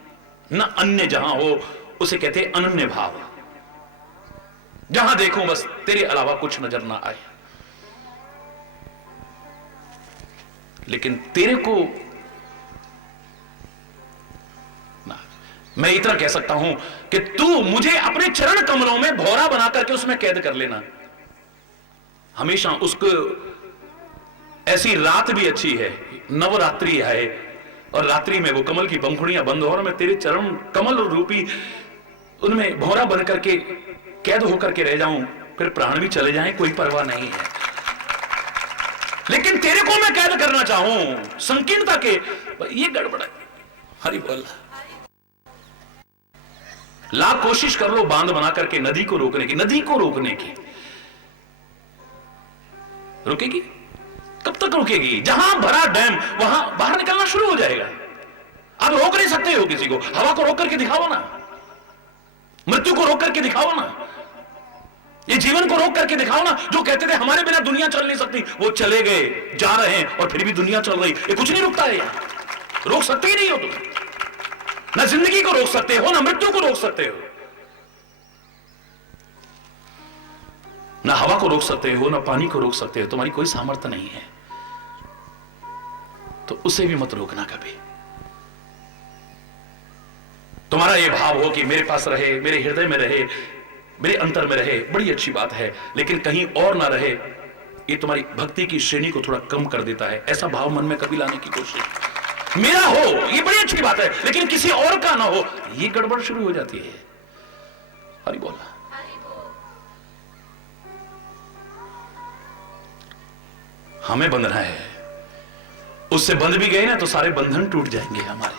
न अन्य जहां हो उसे कहते हैं अनन्य भाव। जहां देखो बस तेरे अलावा कुछ नजर ना आए। लेकिन तेरे को ना, मैं इतना कह सकता हूं कि तू मुझे अपने चरण कमलों में भौरा बना करके उसमें कैद कर लेना। हमेशा उसको ऐसी रात भी अच्छी है, नवरात्रि है, और रात्रि में वो कमल की पंखुड़ियां बंद हो और मैं तेरे चरण कमल रूपी उनमें भौरा बन करके कैद होकर के रह जाऊं, फिर प्राण भी चले जाएं, कोई परवाह नहीं है। लेकिन तेरे को मैं कैद करना चाहूं संकीर्णता के, ये गड़बड़ है। हरि बोल। लाख कोशिश कर लो बांध बना करके नदी को रोकने की, नदी को रोकने की, रुकेगी? कब तक रुकेगी? जहां भरा डैम वहां बाहर निकलना शुरू हो जाएगा। आप रोक नहीं सकते हो किसी को। हवा को रोक करके दिखाओ ना, मृत्यु को रोक करके दिखाओ ना, ये जीवन को रोक करके दिखाओ ना। जो कहते थे हमारे बिना दुनिया चल नहीं सकती, वो चले गए, जा रहे हैं, और फिर भी दुनिया चल रही। ये कुछ नहीं रुकता है यहां। रोक सकते ही नहीं हो तुम। ना जिंदगी को रोक सकते हो, ना मृत्यु को रोक सकते हो, ना हवा को रोक सकते हो, ना पानी को रोक सकते हो। तुम्हारी कोई सामर्थ्य नहीं है, तो उसे भी मत रोकना कभी। तुम्हारा यह भाव हो कि मेरे पास रहे, मेरे हृदय में रहे, मेरे अंतर में रहे, बड़ी अच्छी बात है, लेकिन कहीं और ना रहे, ये तुम्हारी भक्ति की श्रेणी को थोड़ा कम कर देता है। ऐसा भाव मन में कभी लाने की कोशिश, मेरा हो ये बड़ी अच्छी बात है, लेकिन किसी और का ना हो, ये गड़बड़ शुरू हो जाती है। हरि बोल। हमें बंधना है, उससे बंध भी गए ना तो सारे बंधन टूट जाएंगे हमारे।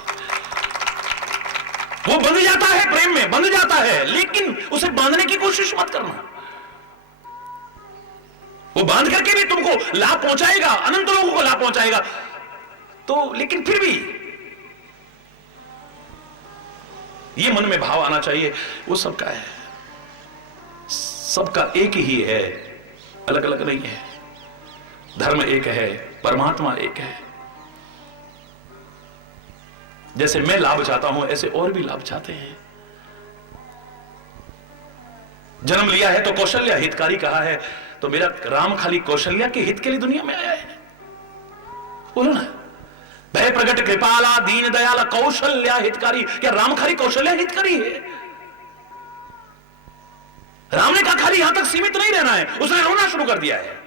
वो बंध जाता है, प्रेम में बंध जाता है, लेकिन उसे बांधने की कोशिश मत करना। वो बांध करके भी तुमको लाभ पहुंचाएगा, अनंत लोगों को लाभ पहुंचाएगा, तो लेकिन फिर भी ये मन में भाव आना चाहिए, वो सबका है, सबका एक ही है, अलग अलग नहीं है। धर्म एक है, परमात्मा एक है। जैसे मैं लाभ चाहता हूं ऐसे और भी लाभ चाहते हैं। जन्म लिया है तो कौशल्या हितकारी कहा है, तो मेरा राम खाली कौशल्या के हित के लिए दुनिया में आया है? बोलो ना, भय प्रगट कृपाला दीन दयाला कौशल्या हितकारी। क्या राम खाली कौशल्या हितकारी है? राम ने कहा खाली यहां तक सीमित नहीं रहना है, उसने रोना शुरू कर दिया है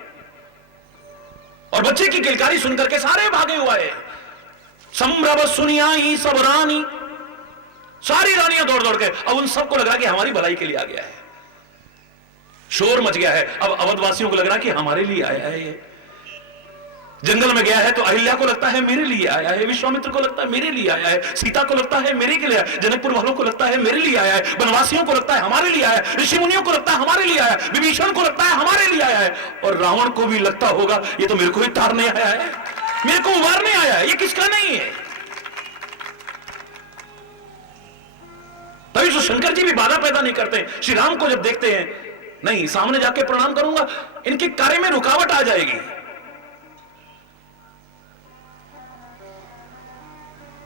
और बच्चे की किलकारी सुनकर के सारे भागे हुआ है। संभ्रम सुनिया ही सब रानी, सारी रानियां दौड़ दौड़ के, अब उन सबको लग रहा कि हमारी भलाई के लिए आ गया है। शोर मच गया है, अब अवधवासियों को लग रहा कि हमारे लिए आया है ये। जंगल में गया है तो अहिल्या को लगता है मेरे लिए आया है, विश्वामित्र को लगता है मेरे लिए आया है, सीता को लगता है मेरे के लिए आया है, जनकपुर वालों को लगता है मेरे लिए आया है, वनवासियों को लगता है हमारे लिए आया है, ऋषि मुनियों को लगता है हमारे लिए आया है, विभीषण को लगता है हमारे लिए आया है, और रावण को भी लगता होगा ये तो मेरे को ही तारने आया है, मेरे को उबारने आया है, ये किसका नहीं है। तभी तो शंकर जी भी बाधा पैदा नहीं करते। श्री राम को जब देखते हैं, नहीं सामने जाके प्रणाम करूंगा, इनके कार्य में रुकावट आ जाएगी।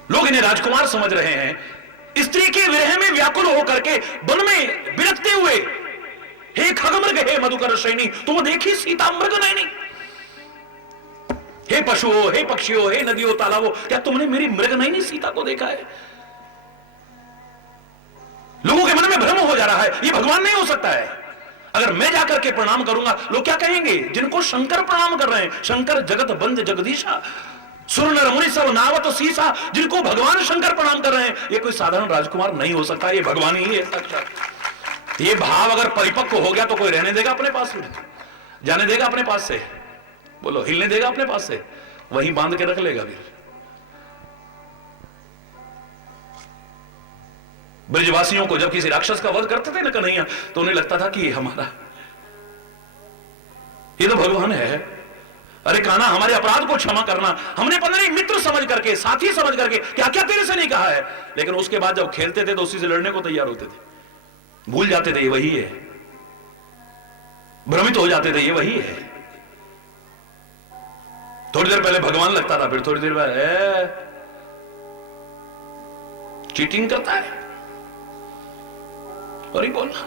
लोग इन्हें राजकुमार समझ रहे हैं। स्त्री के विरह में व्याकुल होकर के वन में बिलखते हुए, हे खगमृग हे मधुकर श्रेणी, तो वो देखी सीता मृग नयनी। हे पशुओं, हे पक्षियों, हे नदियों तालाबों, क्या तुमने मेरी मृग नयनी सीता को देखा है? लोगों के मन में भ्रम हो जा रहा है, ये भगवान नहीं हो सकता है। अगर मैं जाकर के प्रणाम करूंगा, लोग क्या कहेंगे? जिनको शंकर प्रणाम कर रहे हैं, शंकर जगत बंद जगदीशा, सुर नर मुनि सब नावत सीसा, जिनको भगवान शंकर प्रणाम कर रहे हैं, ये कोई साधारण राजकुमार नहीं हो सकता, ये भगवान ही है साक्षात। ये भाव अगर परिपक्व हो गया तो कोई रहने देगा अपने पास में? जाने देगा अपने पास से? बोलो, हिलने देगा अपने पास से? वहीं बांध के रख लेगा भी। ब्रजवासियों को जब किसी राक्षस का वध करते थे ना कन्हैया, तो उन्हें लगता था कि ये हमारा, ये तो भगवान है। अरे कान्हा, हमारे अपराध को क्षमा करना, हमने पता नहीं मित्र समझ करके, साथी समझ करके क्या क्या तेरे से नहीं कहा है, लेकिन उसके बाद जब खेलते थे तो उसी से लड़ने को तैयार होते थे। भूल जाते थे ये वही है, भ्रमित हो जाते थे ये वही है। थोड़ी देर पहले भगवान लगता था, फिर थोड़ी देर बाद चीटिंग करता है। और ही बोलना,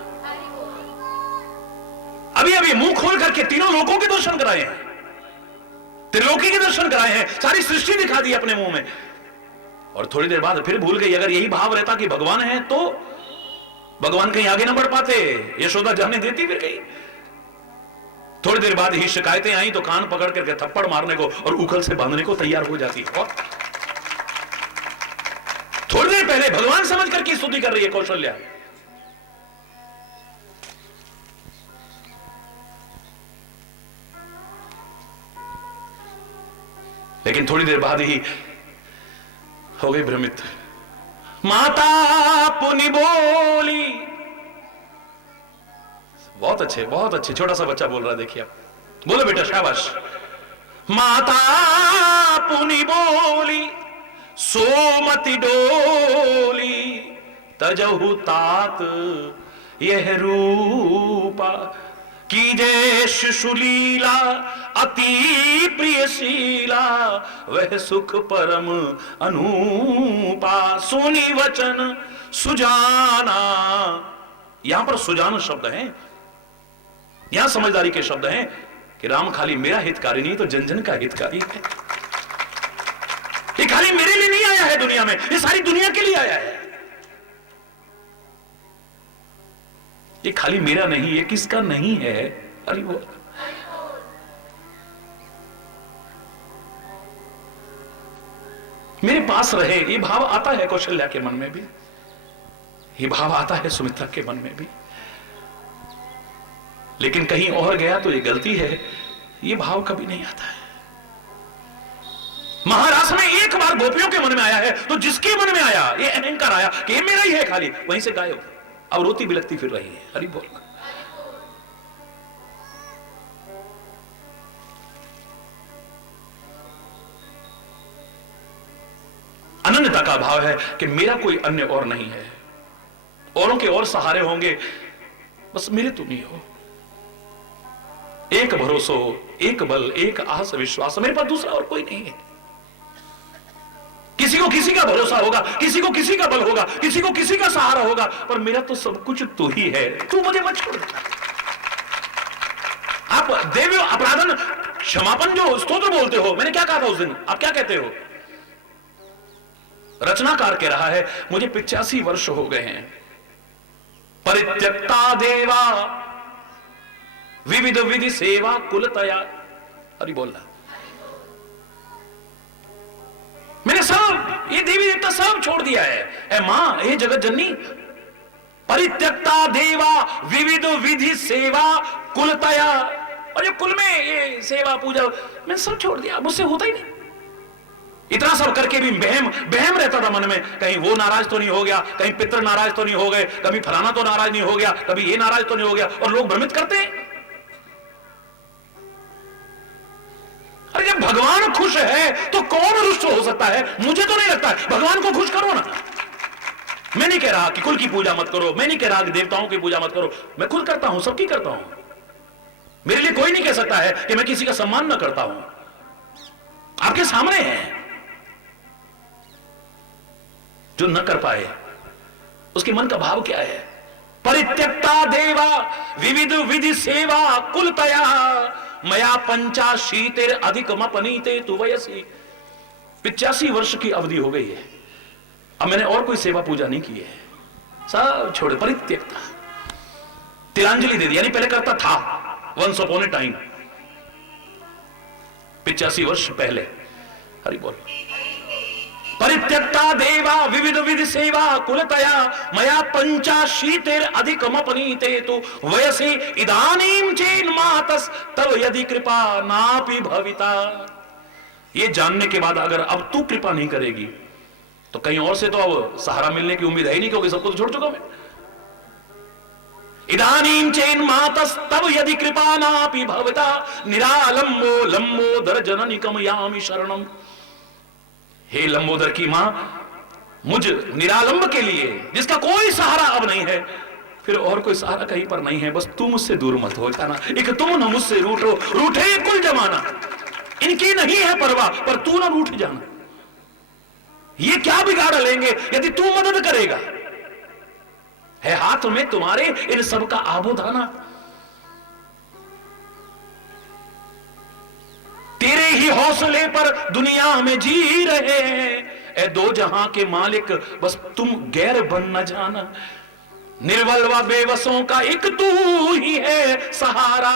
अभी अभी मुंह खोल करके तीनों लोगों के दर्शन कराए हैं, त्रिलोकी के दर्शन कराए हैं, सारी सृष्टि दिखा दी अपने मुंह में, और थोड़ी देर बाद फिर भूल गई। अगर यही भाव रहता कि भगवान है तो भगवान कहीं आगे ना बढ़ पाते, यशोदा जाने देती फिर कहीं। थोड़ी देर बाद ही शिकायतें आई तो कान पकड़ करके थप्पड़ मारने को और उखल से बांधने को तैयार हो जाती है। थोड़ी देर पहले भगवान समझ करके स्तुति कर रही है कौशल्या। लेकिन थोड़ी देर बाद ही हो गई भ्रमित। माता पुनि बोली, बहुत अच्छे, छोटा सा बच्चा बोल रहा है, देखिए आप, बोलो बेटा, शाबाश। माता पुनि बोली सोमति डोली, तजहु तात यह रूपा, कीजे शिशुलीला अति प्रियशीला, वह सुख परम अनूपा, सुनी वचन सुजाना। यहां पर सुजान शब्द है, यहां समझदारी के शब्द हैं कि राम खाली मेरा हितकारी नहीं तो जन जन का हितकारी है। ये खाली मेरे लिए नहीं आया है दुनिया में, ये सारी दुनिया के लिए आया है। ये खाली मेरा नहीं, ये किसका नहीं है? अरे वो मेरे पास रहे, ये भाव आता है कौशल्या के मन में भी, ये भाव आता है सुमित्रा के मन में भी, लेकिन कहीं और गया तो ये गलती है, ये भाव कभी नहीं आता है। महाराज में एक बार गोपियों के मन में आया है, तो जिसके मन में आया ये अहंकार आया कि ये मेरा ही है खाली, वहीं से गायब, अब रोती बिलखती फिर रही है। हरि बोल। अनन्यता का भाव है कि मेरा कोई अन्य और नहीं है, औरों के और सहारे होंगे, बस मेरे तुम ही हो। एक भरोसो, एक बल, एक आस विश्वास, मेरे पास दूसरा और कोई नहीं है। किसी को किसी का भरोसा होगा, किसी को किसी का बल होगा, किसी को किसी का सहारा होगा, पर मेरा तो सब कुछ तू ही है, तू मुझे मत छोड़। आप देवी अपराधन क्षमापन जो स्तोत्र बोलते हो, मैंने क्या कहा था उस दिन, आप क्या कहते हो? रचनाकार कह रहा है मुझे 85 वर्ष हो गए हैं, परित्यक्ता देवा विविध विधि सेवा कुलतया। हरि बोलना, मैंने सब ये देवी देवता सब छोड़ दिया है। ए मां, हे जगत जननी, परित्यक्ता देवा विविध विधि सेवा कुलतया, और ये कुल में ये सेवा पूजा मैंने सब छोड़ दिया, मुझसे होता ही नहीं। इतना सब करके भी बहम बहम रहता था मन में, कहीं वो नाराज तो नहीं हो गया, कहीं पितर नाराज तो नहीं हो गए, कभी फलाना तो नाराज नहीं हो गया, कभी ये नाराज तो नहीं हो गया, और लोग भ्रमित करते हैं। अरे जब भगवान खुश है तो कौन रुष्ट हो सकता है? मुझे तो नहीं लगता है। भगवान को खुश करो ना। मैं नहीं कह रहा कि कुल की पूजा मत करो, मैं नहीं कह रहा कि देवताओं की पूजा मत करो, मैं खुद करता हूं, सबकी करता हूं। मेरे लिए कोई नहीं कह सकता है कि मैं किसी का सम्मान न करता हूं। आपके सामने है, जो न कर पाए उसके मन का भाव क्या है? परित्यक्ता देवा विविध विधि सेवा कुलतया मया 85 अधिक मपनीते तु वयसी। 85 वर्ष की अवधि हो गई है, अब मैंने और कोई सेवा पूजा नहीं की है, सब छोड़े। परित्यक्ता, तिलांजलि दे दी, यानी पहले करता था, वंस अपॉन ए टाइम, 85 वर्ष पहले। हरि बोल। परित्यक्ता देवा विविध विधि सेवा कुलतया मया 85 अधिक मपनीते तु वयसी इदानीं चेन्मातस् तव यदि कृपा नापि भविता। ये जानने के बाद अगर अब तू कृपा नहीं करेगी तो कहीं और से तो अब सहारा मिलने की उम्मीद है ही नहीं, क्योंकि सबको तो छोड़ चुका मैं। इदानीं चेन्मातस् तव यदि कृपा नापि भविता निरालंबो लंबोदर जननिकम यामि शरणम। हे लंबोदर की मां, मुझ निरालंब के लिए, जिसका कोई सहारा अब नहीं है, फिर और कोई सहारा कहीं पर नहीं है, बस तू मुझसे दूर मत हो जाना। एक तुम न मुझसे रूठो, रूठे ये कुल जमाना, इनकी नहीं है परवाह, पर तू ना रूठ जाना। ये क्या बिगाड़ लेंगे यदि तू मदद करेगा? है हाथ में तुम्हारे इन सब का आबोधाना, तेरे ही हौसले पर दुनिया में जी रहे हैं। ए दो जहां के मालिक, बस तुम गैर बन न जाना। निर्बल व बेबसों का एक तू ही है सहारा।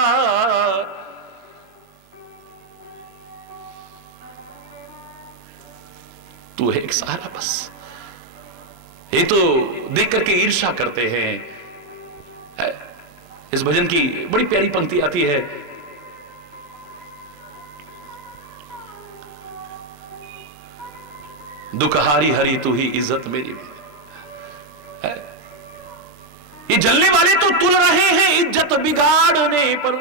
तू है एक सहारा बस। ये तो देख करके ईर्ष्या करते हैं। इस भजन की बड़ी प्यारी पंक्ति आती है, दुखहारी हरी तू ही इज्जत मेरी। ये जलने वाले तो तुल रहे हैं इज्जत बिगाड़ने पर,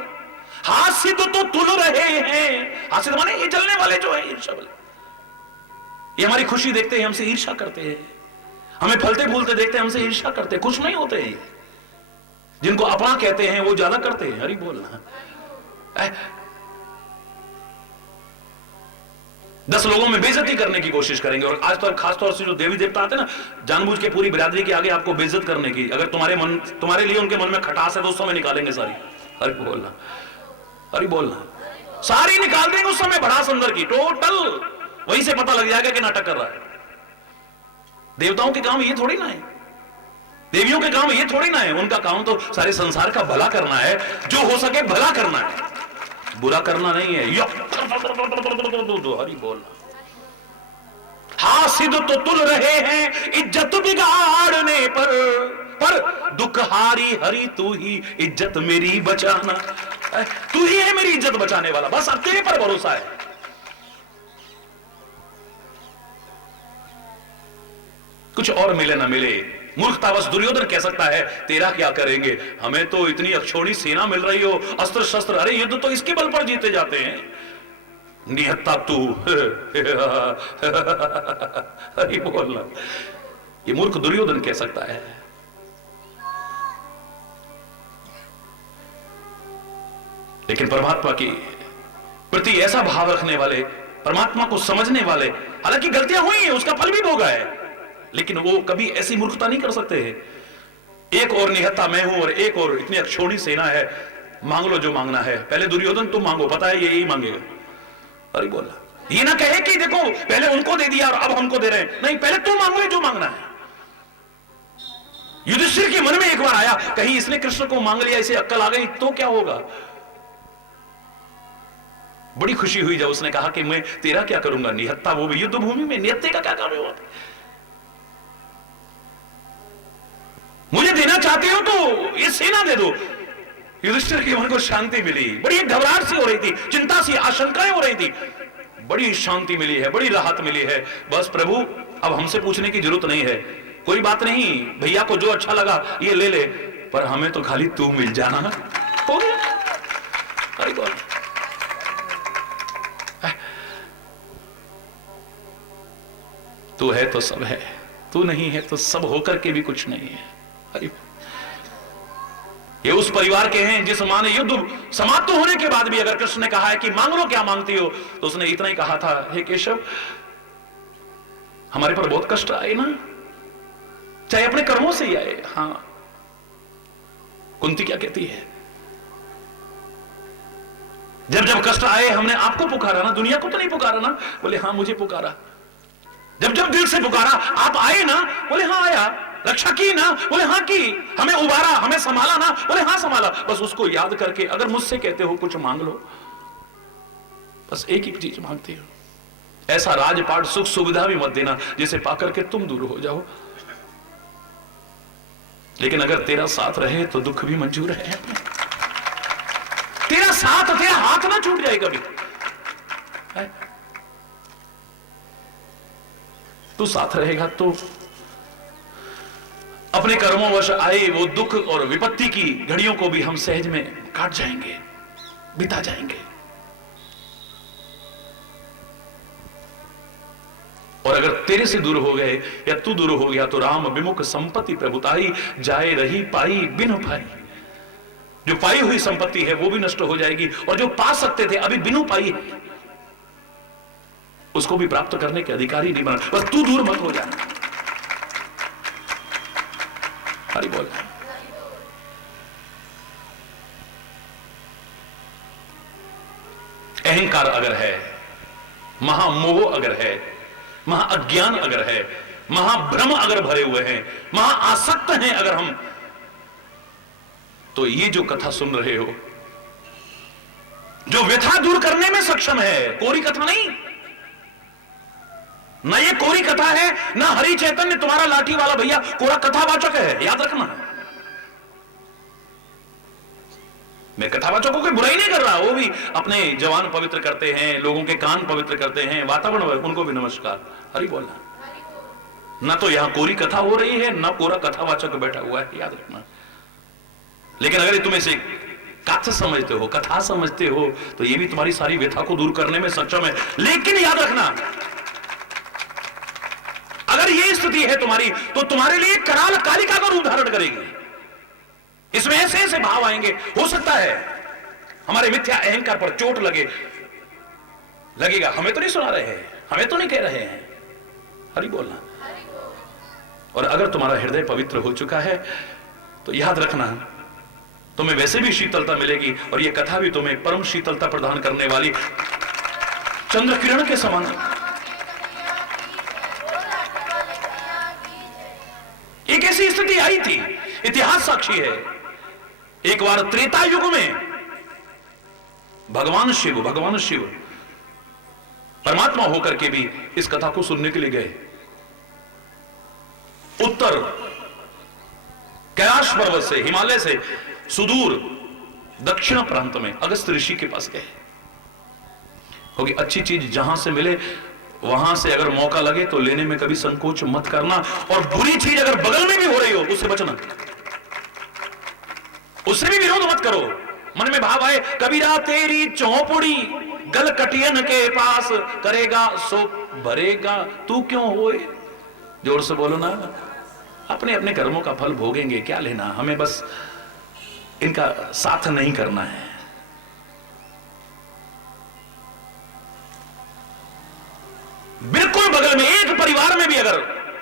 हासिद तो तुल रहे हैं। हासिद माने ये जलने वाले जो है, ईर्ष्या वाले, ये हमारी खुशी देखते हैं हमसे ईर्ष्या करते हैं, हमें फलते फूलते देखते हैं हमसे ईर्ष्या करते हैं, खुश नहीं होते हैं। जिनको अपना कहते हैं वो ज्यादा करते हैं। हरि बोलना। 10 लोगों में बेइज्जती करने की कोशिश करेंगे, और आज तो खासतौर से जो देवी देवता आते हैं ना, जानबूझ के पूरी बिरादरी के आगे आपको बेइज्जत करने की, अगर तुम्हारे लिए उनके मन में खटास है तो उस समय निकालेंगे सारी। हरि बोलना, हरि बोलना, सारी निकाल देंगे उस समय भड़ास अंदर की टोटल। वहीं से पता लग जाएगा कि नाटक कर रहा है। देवताओं के काम ये थोड़ी ना है, देवियों के काम ये थोड़ी ना है। उनका काम तो सारे संसार का भला करना है, जो हो सके भला करना है, बुरा करना नहीं है। हरि बोलना। हासिद तो तुल रहे हैं इज्जत बिगाड़ने पर दुखहारी हरि तू ही इज्जत मेरी बचाना। तू ही है मेरी इज्जत बचाने वाला, बस अब तेरे पर भरोसा है। कुछ और मिले ना मिले, मूर्खतावश दुर्योधन कह सकता है तेरा क्या करेंगे, हमें तो इतनी अक्षौणी सेना मिल रही हो, अस्त्र शस्त्र, अरे युद्ध तो इसके बल पर जीते जाते हैं। निहत्ता तू। हरि बोलना। ये मूर्ख दुर्योधन कह सकता है। लेकिन परमात्मा की प्रति ऐसा भाव रखने वाले, परमात्मा को समझने वाले, हालांकि गलतियां हुई हैं, उसका फल भी भोगा है, लेकिन वो कभी ऐसी मूर्खता नहीं कर सकते हैं। एक और निहत्था मैं हूं और एक और इतनी अक्षोणी सेना है, मांग लो जो मांगना है। पहले दुर्योधन तुम मांगो, पता है ये यही मांगेगा। अरे बोला, ये ना कहे कि देखो पहले उनको दे दिया और अब हमको दे रहे हैं, नहीं, पहले तुम मांगो जो मांगना है। युधिष्ठिर के मन में एक बार आया, कहीं इसने कृष्ण को मांग लिया, इसे अक्ल आ गई तो क्या होगा। बड़ी खुशी हुई जब उसने कहा कि मैं तेरा क्या करूंगा, निहत्था, वो भी युद्ध भूमि में, निहत्थे का क्या कार्य होता। मुझे देना चाहते हो तो ये सेना दे दो। युधिष्ठिर के मन को शांति मिली, बड़ी घबराहट सी हो रही थी, चिंता सी, आशंकाएं हो रही थी, बड़ी शांति मिली है, बड़ी राहत मिली है। बस प्रभु अब हमसे पूछने की जरूरत नहीं है, कोई बात नहीं, भैया को जो अच्छा लगा ये ले ले, पर हमें तो खाली तू मिल जाना। हो गया। अरे बोल, तू है तो सब है, तू नहीं है तो सब होकर के भी कुछ नहीं है। अरे ये उस परिवार के हैं जिस मां ने युद्ध समाप्त होने के बाद भी अगर कृष्ण ने कहा है कि मांग लो क्या मांगती हो, तो उसने इतना ही कहा था, हे केशव हमारे पर बहुत कष्ट आए ना, चाहे अपने कर्मों से ही आए। हाँ, कुंती क्या कहती है, जब जब कष्ट आए हमने आपको पुकारा ना, दुनिया को तो नहीं पुकारा ना। बोले हाँ मुझे पुकारा। जब जब दिल से पुकारा आप आए ना, बोले हाँ आया। रक्षा की ना, बोले हाँ की। हमें उबारा, हमें संभाला ना, बोले हाँ संभाला। बस उसको याद करके अगर मुझसे कहते हो कुछ मांग लो, बस एक ही चीज मांगते हो, ऐसा राजपाट सुख सुविधा भी मत देना जिसे पाकर के तुम दूर हो जाओ। लेकिन अगर तेरा साथ रहे तो दुख भी मंजूर है। तेरा साथ, तेरा हाथ ना छूट जाए कभी। तू साथ रहेगा तो अपने कर्मों वश आए वो दुख और विपत्ति की घड़ियों को भी हम सहज में काट जाएंगे, बिता जाएंगे। और अगर तेरे से दूर हो गए या तू दूर हो गया तो राम विमुख संपत्ति प्रभुताई, जाए रही पाई बिन पाई। जो पाई हुई संपत्ति है वो भी नष्ट हो जाएगी, और जो पा सकते थे अभी बिनु पाई उसको भी प्राप्त करने के अधिकारी नहीं बना। बस तू दूर मत हो जाना। हरि बोल। अहंकार अगर है, महामोह अगर है, महाअज्ञान अगर है, महाभ्रम अगर भरे हुए हैं, महाआसक्त हैं अगर हम, तो ये जो कथा सुन रहे हो, जो व्यथा दूर करने में सक्षम है, कोरी कथा नहीं ना, ये कोरी कथा है ना हरि चैतन्य तुम्हारा लाठी वाला भैया कोरा कथावाचक है, याद रखना। मैं कथावाचकों की बुराई नहीं कर रहा, वो भी अपने जवान पवित्र करते हैं, लोगों के कान पवित्र करते हैं, वातावरण, उनको भी नमस्कार, हरि बोलना। ना तो यहां कोरी कथा हो रही है ना कोरा कथावाचक बैठा हुआ है, याद रखना। लेकिन अगर तुम इसे कथा समझते हो, कथा समझते हो, तो ये भी तुम्हारी सारी व्यथा को दूर करने में सक्षम है। लेकिन याद रखना, अगर ये स्थिति है तुम्हारी, तो तुम्हारे लिए कराल कालिका का रूप धारण करेगी। इसमें ऐसे ऐसे भाव आएंगे, हो सकता है हमारे मिथ्या अहंकार पर चोट लगेगा, हमें तो नहीं सुना रहे हैं, हमें तो नहीं कह रहे हैं, हरि बोलना। और अगर तुम्हारा हृदय पवित्र हो चुका है तो याद रखना, तुम्हें वैसे भी शीतलता मिलेगी, और यह कथा भी तुम्हें परम शीतलता प्रदान करने वाली चंद्र किरण के समान। एक ऐसी स्थिति आई थी, इतिहास साक्षी है। एक बार त्रेता युग में भगवान शिव परमात्मा होकर के भी इस कथा को सुनने के लिए गए। उत्तर कैलाश पर्वत से, हिमालय से सुदूर दक्षिण प्रांत में अगस्त ऋषि के पास गए। क्योंकि अच्छी चीज जहां से मिले वहां से अगर मौका लगे तो लेने में कभी संकोच मत करना, और बुरी चीज अगर बगल में भी हो रही हो उससे बचना, उससे भी विरोध मत करो। मन में भाव आए, कबीरा तेरी चौपड़ी गल कटियन के पास, करेगा सो भरेगा तू क्यों होए। जोर से बोलो ना, अपने अपने कर्मों का फल भोगेंगे, क्या लेना, हमें बस इनका साथ नहीं करना है।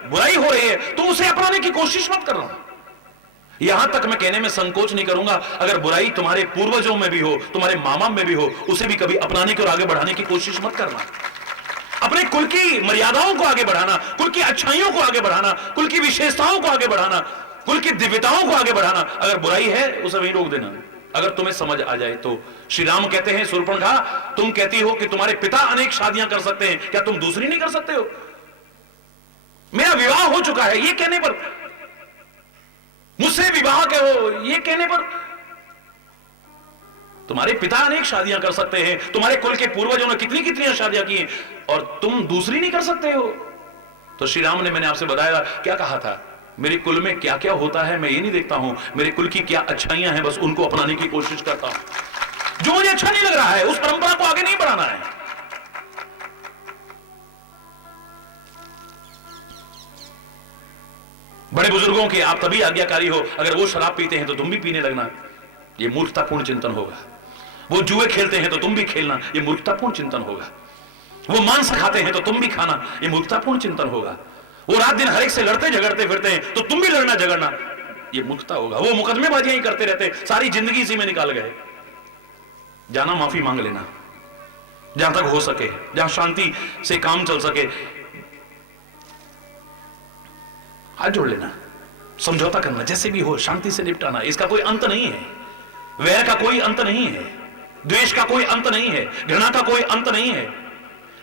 बुराई हो रही है तो उसे अपनाने की कोशिश मत करना। यहां तक मैं कहने में संकोच नहीं करूंगा, अगर बुराई तुम्हारे पूर्वजों में भी हो, तुम्हारे मामा में भी हो, उसे भी कभी अपनाने की और आगे बढ़ाने की कोशिश मत करना। अपने कुल की मर्यादाओं को आगे बढ़ाना, कुल की अच्छाइयों को आगे बढ़ाना, कुल की विशेषताओं को आगे बढ़ाना, कुल की दिव्यताओं को आगे बढ़ाना। अगर बुराई है उसे वहीं रोक देना, अगर तुम्हें समझ आ जाए तो। श्री राम कहते हैं, शूर्पणखा तुम कहती हो कि तुम्हारे पिता अनेक शादियां कर सकते हैं, क्या तुम दूसरी नहीं कर सकते हो? मेरा विवाह हो चुका है ये कहने पर, मुझसे विवाह करो ये कहने पर, तुम्हारे पिता अनेक शादियां कर सकते हैं, तुम्हारे कुल के पूर्वजों ने कितनी कितनी शादियां की हैं, और तुम दूसरी नहीं कर सकते हो। तो श्री राम ने, मैंने आपसे बताया क्या कहा था, मेरे कुल में क्या क्या होता है मैं ये नहीं देखता हूं, मेरे कुल की क्या अच्छाइयां हैं बस उनको अपनाने की कोशिश करता हूं। जो मुझे अच्छा नहीं लग रहा है उस परंपरा को आगे नहीं बढ़ाना है। बड़े बुजुर्गों के आप तभी आज्ञाकारी हो अगर वो शराब पीते हैं तो तुम भी पीने लगना, ये मूर्खतापूर्ण चिंतन होगा। वो जुए खेलते हैं तो तुम भी खेलना, ये मूर्खतापूर्ण चिंतन होगा। वो मांस खाते हैं तो तुम भी खाना, ये मूर्खतापूर्ण चिंतन होगा। वो रात दिन हर एक से लड़ते झगड़ते फिरते हैं तो तुम भी लड़ना झगड़ना, ये मूर्खता होगा। वो मुकदमेबाजियां ही करते रहते, सारी जिंदगी इसी में निकाल गए। जाना माफी मांग लेना जहां तक हो सके, जहां शांति से काम चल सके, हाथ जोड़ लेना, समझौता करना, जैसे भी हो शांति से निपटाना। इसका कोई अंत नहीं है, वैर का कोई अंत नहीं है, द्वेष का कोई अंत नहीं है, घृणा का कोई अंत नहीं है।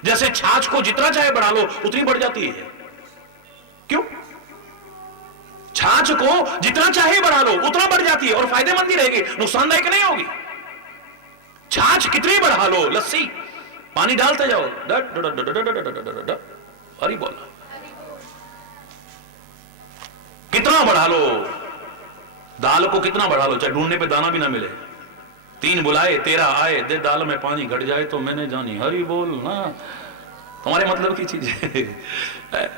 जैसे छाछ को जितना चाहे बढ़ा लो उतनी बढ़ जाती है। क्यों? छाछ को जितना चाहे बढ़ा लो उतना बढ़ जाती है और फायदेमंद ही रहेगी, नुकसानदायक नहीं होगी। छाछ कितनी बढ़ा लो, लस्सी पानी डालते जाओ, हरी बोल, कितना बढ़ा लो, दाल को कितना बढ़ा लो, चाहे ढूंढने पे दाना भी ना मिले। 3 बुलाए 13 आए, दे दाल में पानी घट जाए तो मैंने जानी, हरी बोल ना, तुम्हारे मतलब की चीज है।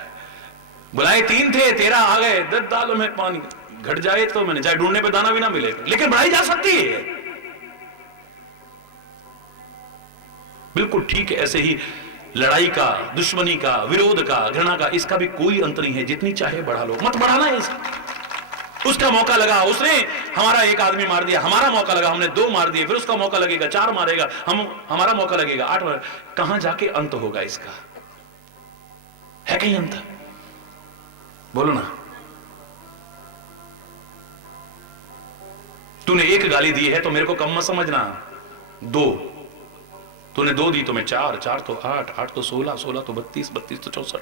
बुलाए 3 थे 13 आ गए, दे दाल में पानी घट जाए तो मैंने, चाहे ढूंढने पे दाना भी ना मिले, लेकिन बढ़ाई जा सकती है। बिल्कुल ठीक है, ऐसे ही लड़ाई का, दुश्मनी का, विरोध का, घृणा का, इसका भी कोई अंत नहीं है। जितनी चाहे बढ़ा लो, मत बढ़ाना है इसका। उसका मौका लगा, उसने हमारा 1 आदमी मार दिया, हमारा मौका लगा, हमने 2 मार दिए, फिर उसका मौका लगेगा 4 मारेगा, हमारा मौका लगेगा 8 मार, कहां जाके अंत होगा इसका? है कहीं अंत? बोलो ना। तूने 1 गाली दी है तो मेरे को कम मत समझना, 2 तूने 2 दी तो मैं 4, 4 तो 8, 8 तो 16, 16 तो 32, 32 तो 64,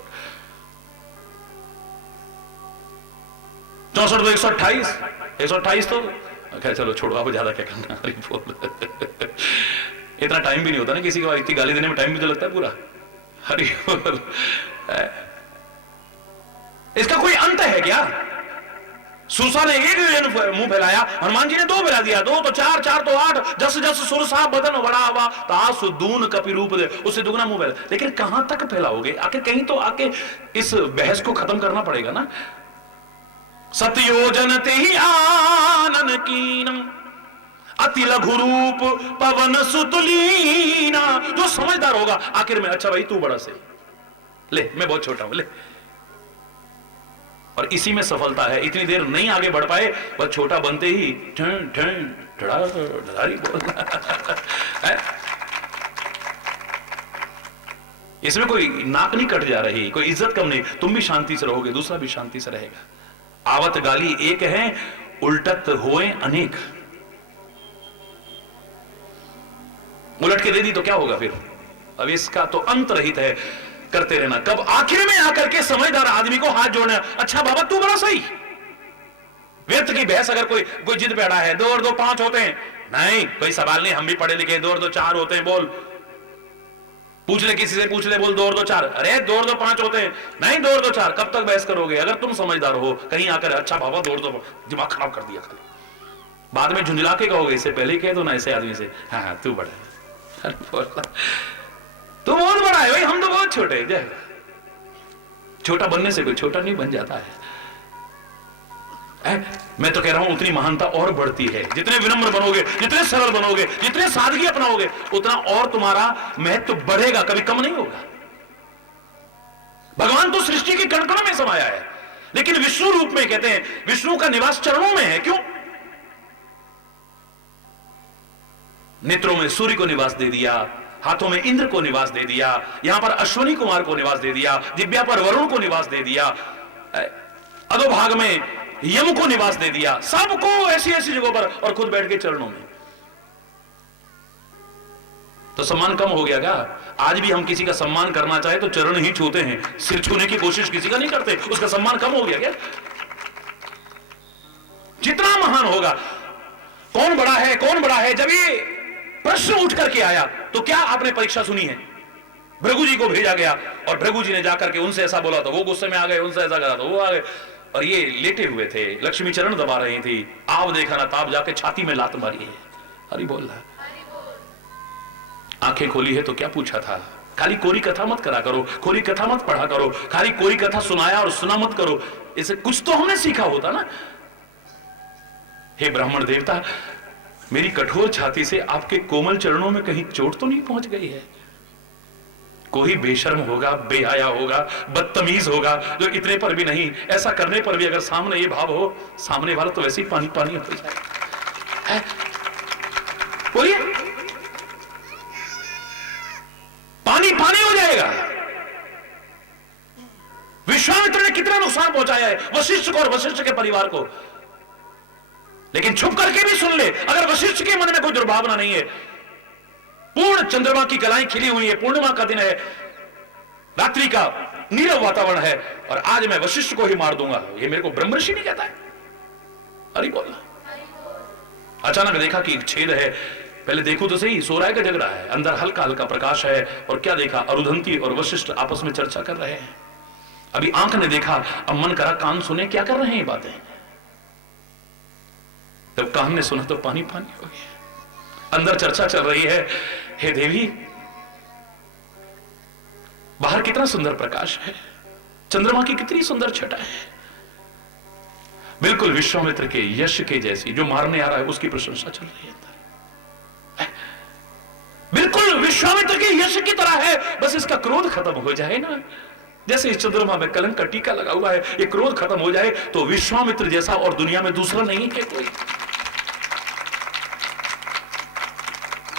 64 तो 128, 128 तो खैर चलो छोड़ो, आप ज्यादा क्या करना। हरी बोल। इतना टाइम भी नहीं होता ना किसी के पास, इतनी गाली देने में टाइम भी तो लगता है पूरा। हरी बोल। इसका कोई अंत है क्या? सूसा ने 1 मुंह फैलाया, हनुमान जी ने 2 फैला दिया, 2 तो 4, 4 तो 8, जस जस सुरसा बदन बड़ा हुआ तासु दून कपि रूप दे, उससे दुगना मुंह फैला। लेकिन कहां तक फैलाओगे? आके कहीं तो आके इस बहस को खत्म करना पड़ेगा ना। सतयोजन ते ही आनन कीना अति लघु रूप पवन सुतुलीना। जो समझदार होगा आखिर में, अच्छा भाई तू बड़ा सही, ले मैं बहुत छोटा हूं, ले। और इसी में सफलता है। इतनी देर नहीं आगे बढ़ पाए, वह छोटा बनते ही इसमें कोई नाक नहीं कट जा रही, कोई इज्जत कम नहीं। तुम भी शांति से रहोगे, दूसरा भी शांति से रहेगा। आवत गाली एक है, उल्टत होए अनेक। उलट के दे दी तो क्या होगा फिर? अब इसका तो अंत रहित है, करते रहना। कब आखिर में आकर के समझदार आदमी को हाथ जोड़ना, अच्छा बाबा तू बड़ा सही। व्यर्थ की बहस, अगर कोई जिद पे अड़ा है, 2 और 2 5 होते हैं, नहीं कोई सवाल नहीं, हम भी पढ़े लिखे, 2 और 2 4 होते हैं, बोल। पूछ ले, किसी से पूछ ले, बोल 2 और 2 4, अरे 2 और 2 5 होते हैं, नहीं 2 और 2 4। कब तक बहस करोगे? अगर तुम समझदार हो, कहीं आकर अच्छा बाबा 2 और 2, दिमाग खराब कर दिया खाली। बाद में झुंझला के कहोगे, इससे पहले ही कह दो ना ऐसे आदमी से, हाँ तू बड़ा है, तू बहुत बड़ा है भाई, हम तो बहुत छोटे हैं। जय, छोटा बनने से कोई छोटा नहीं बन जाता है। मैं तो कह रहा हूं उतनी महानता और बढ़ती है। जितने विनम्र बनोगे, जितने सरल बनोगे, जितने सादगी अपनाओगे, उतना और तुम्हारा महत्व बढ़ेगा, कभी कम नहीं होगा। भगवान तो सृष्टि के कण कण में समाया है, लेकिन विष्णु रूप में कहते हैं विष्णु का निवास चरणों में है। क्यों? नेत्रों में सूर्य को निवास दे दिया, हाथों में इंद्र को निवास दे दिया, यहां पर अश्वनी कुमार को निवास दे दिया, दिव्या पर वरुण को निवास दे दिया, अधोभाग में यम को निवास दे दिया, सबको ऐसी ऐसी जगहों पर, और खुद बैठ के चरणों में। तो सम्मान कम हो गया क्या? आज भी हम किसी का सम्मान करना चाहे तो चरण ही छूते हैं, सिर छूने की कोशिश किसी का नहीं करते। उसका सम्मान कम हो गया क्या? जितना महान होगा, कौन बड़ा है कौन बड़ा है, जब ये प्रश्न उठ करके आया तो क्या आपने परीक्षा सुनी है? भृगु जी को भेजा गया और भृगु जी ने जाकर के उनसे ऐसा बोला तो वो गुस्से में आ गए, उनसे ऐसा करा तो वो आ गए, और ये लेटे हुए थे, लक्ष्मी चरण दबा रही थी, आप देखा ना ताप जाके छाती में लात मारी है। हरि बोल रहा है। आंखें खोली है तो क्या पूछा था? खाली कोरी कथा मत करा करो, कोरी कथा मत पढ़ा करो, खाली कोरी कथा सुनाया और सुना मत करो, इसे कुछ तो हमने सीखा होता ना। हे ब्राह्मण देवता, मेरी कठोर छाती से आपके कोमल चरणों में कहीं चोट तो नहीं पहुंच गई है? कोई बेशर्म होगा, बेहया होगा, बदतमीज होगा जो इतने पर भी नहीं, ऐसा करने पर भी अगर सामने ये भाव हो, सामने वाला तो वैसे ही पानी पानी हो जाए। बोलिए, पानी पानी हो जाएगा। विश्वामित्र ने कितना नुकसान पहुंचाया है वशिष्ठ को और वशिष्ठ के परिवार को, लेकिन छुप करके भी सुन ले। अगर वशिष्ठ के मन में कोई दुर्भावना नहीं है, पूर्ण चंद्रमा की कलाएं खिली हुई है, पूर्णिमा का दिन है, रात्रि का नीरव वातावरण है, और आज मैं वशिष्ठ को ही मार दूंगा, ये मेरे को ब्रह्मर्षि नहीं कहता है? अरे बोला। अचानक देखा कि एक छेद है, पहले देखो तो सही, सो रहा है का जग रहा है, अंदर हल्का हल्का प्रकाश है, और क्या देखा? अरुधंती और वशिष्ठ आपस में चर्चा कर रहे हैं। अभी आंख ने देखा, अब मन करा कान सुने क्या कर रहे हैं ये बातें। जब कान ने सुना तो पानी पानी हो गया। अंदर चर्चा चल रही है, हे देवी, बाहर कितना सुंदर प्रकाश है, चंद्रमा की कितनी सुंदर छटा है, बिल्कुल विश्वामित्र के यश के जैसी, जो मारने आ रहा है उसकी प्रशंसा चल रही है, बिल्कुल विश्वामित्र के यश की तरह है। बस इसका क्रोध खत्म हो जाए ना, जैसे इस चंद्रमा में कलंक का टीका लगा हुआ है, ये क्रोध खत्म हो जाए तो विश्वामित्र जैसा और दुनिया में दूसरा नहीं है कोई।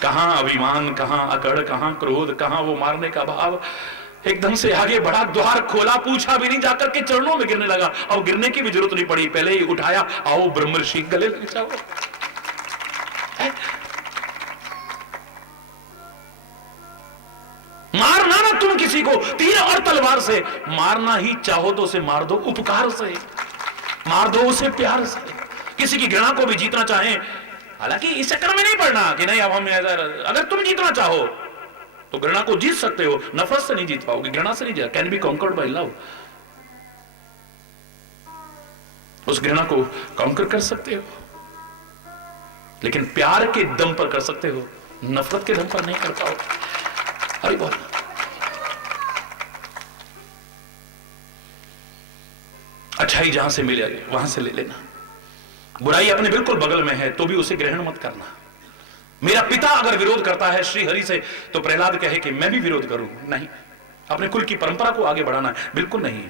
कहां अभिमान, कहां अकड़, कहां क्रोध, कहां वो मारने का भाव। एकदम से आगे बढ़ा, द्वार खोला, पूछा भी नहीं, जाकर के चरणों में गिरने लगा। अब गिरने की भी जरूरत नहीं पड़ी, पहले ही उठाया, आओ ब्रह्मर्षि गले लग जाओ। मारना ना तुम किसी को तीर और तलवार से, मारना ही चाहो तो उसे मार दो उपकार से, मार दो उसे प्यार से। किसी की घृणा को भी जीतना चाहें, हालांकि इस चक्कर में नहीं पड़ना कि नहीं अब हम, अगर तुम जीतना चाहो तो घृणा को जीत सकते हो, नफरत से नहीं जीत पाओगे, घृणा से नहीं जीत, can be conquered by love. उस घृणा को कॉन्कर कर सकते हो, लेकिन प्यार के दम पर कर सकते हो, नफरत के दम पर नहीं कर पाओगे। अरे बोल, अच्छाई जहां से मिले वहां से ले लेना, बुराई अपने बिल्कुल बगल में है तो भी उसे ग्रहण मत करना। मेरा पिता अगर विरोध करता है श्री हरि से तो प्रहलाद कहे कि मैं भी विरोध करूं, नहीं। अपने कुल की परंपरा को आगे बढ़ाना है, बिल्कुल नहीं।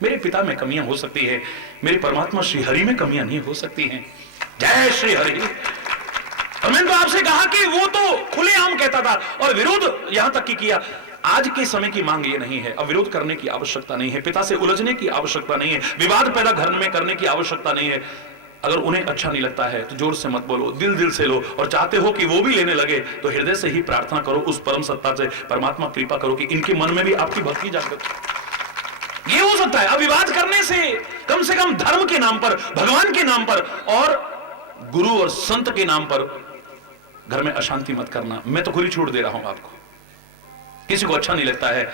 मेरे पिता में कमियां हो सकती है, मेरे परमात्मा श्री हरि में कमियां नहीं हो सकती हैं। जय श्री हरि। और मैंने तो आपसे कहा कि वो तो खुलेआम कहता था और विरोध यहां तक की किया। आज के समय की मांग ये नहीं है, अब विरोध करने की आवश्यकता नहीं है, पिता से उलझने की आवश्यकता नहीं है, विवाद पैदा घर में करने की आवश्यकता नहीं है। अगर उन्हें अच्छा नहीं लगता है तो जोर से मत बोलो, दिल दिल से लो, और चाहते हो कि वो भी लेने लगे तो हृदय से ही प्रार्थना करो उस परम सत्ता से, परमात्मा कृपा करो कि इनके मन में भी आपकी भक्ति जागृत हो। ये हो सकता है। अब विवाद करने से कम धर्म के नाम पर, भगवान के नाम पर और गुरु और संत के नाम पर घर में अशांति मत करना। मैं तो खुली छूट दे रहा हूं आपको, किसी को अच्छा नहीं लगता है,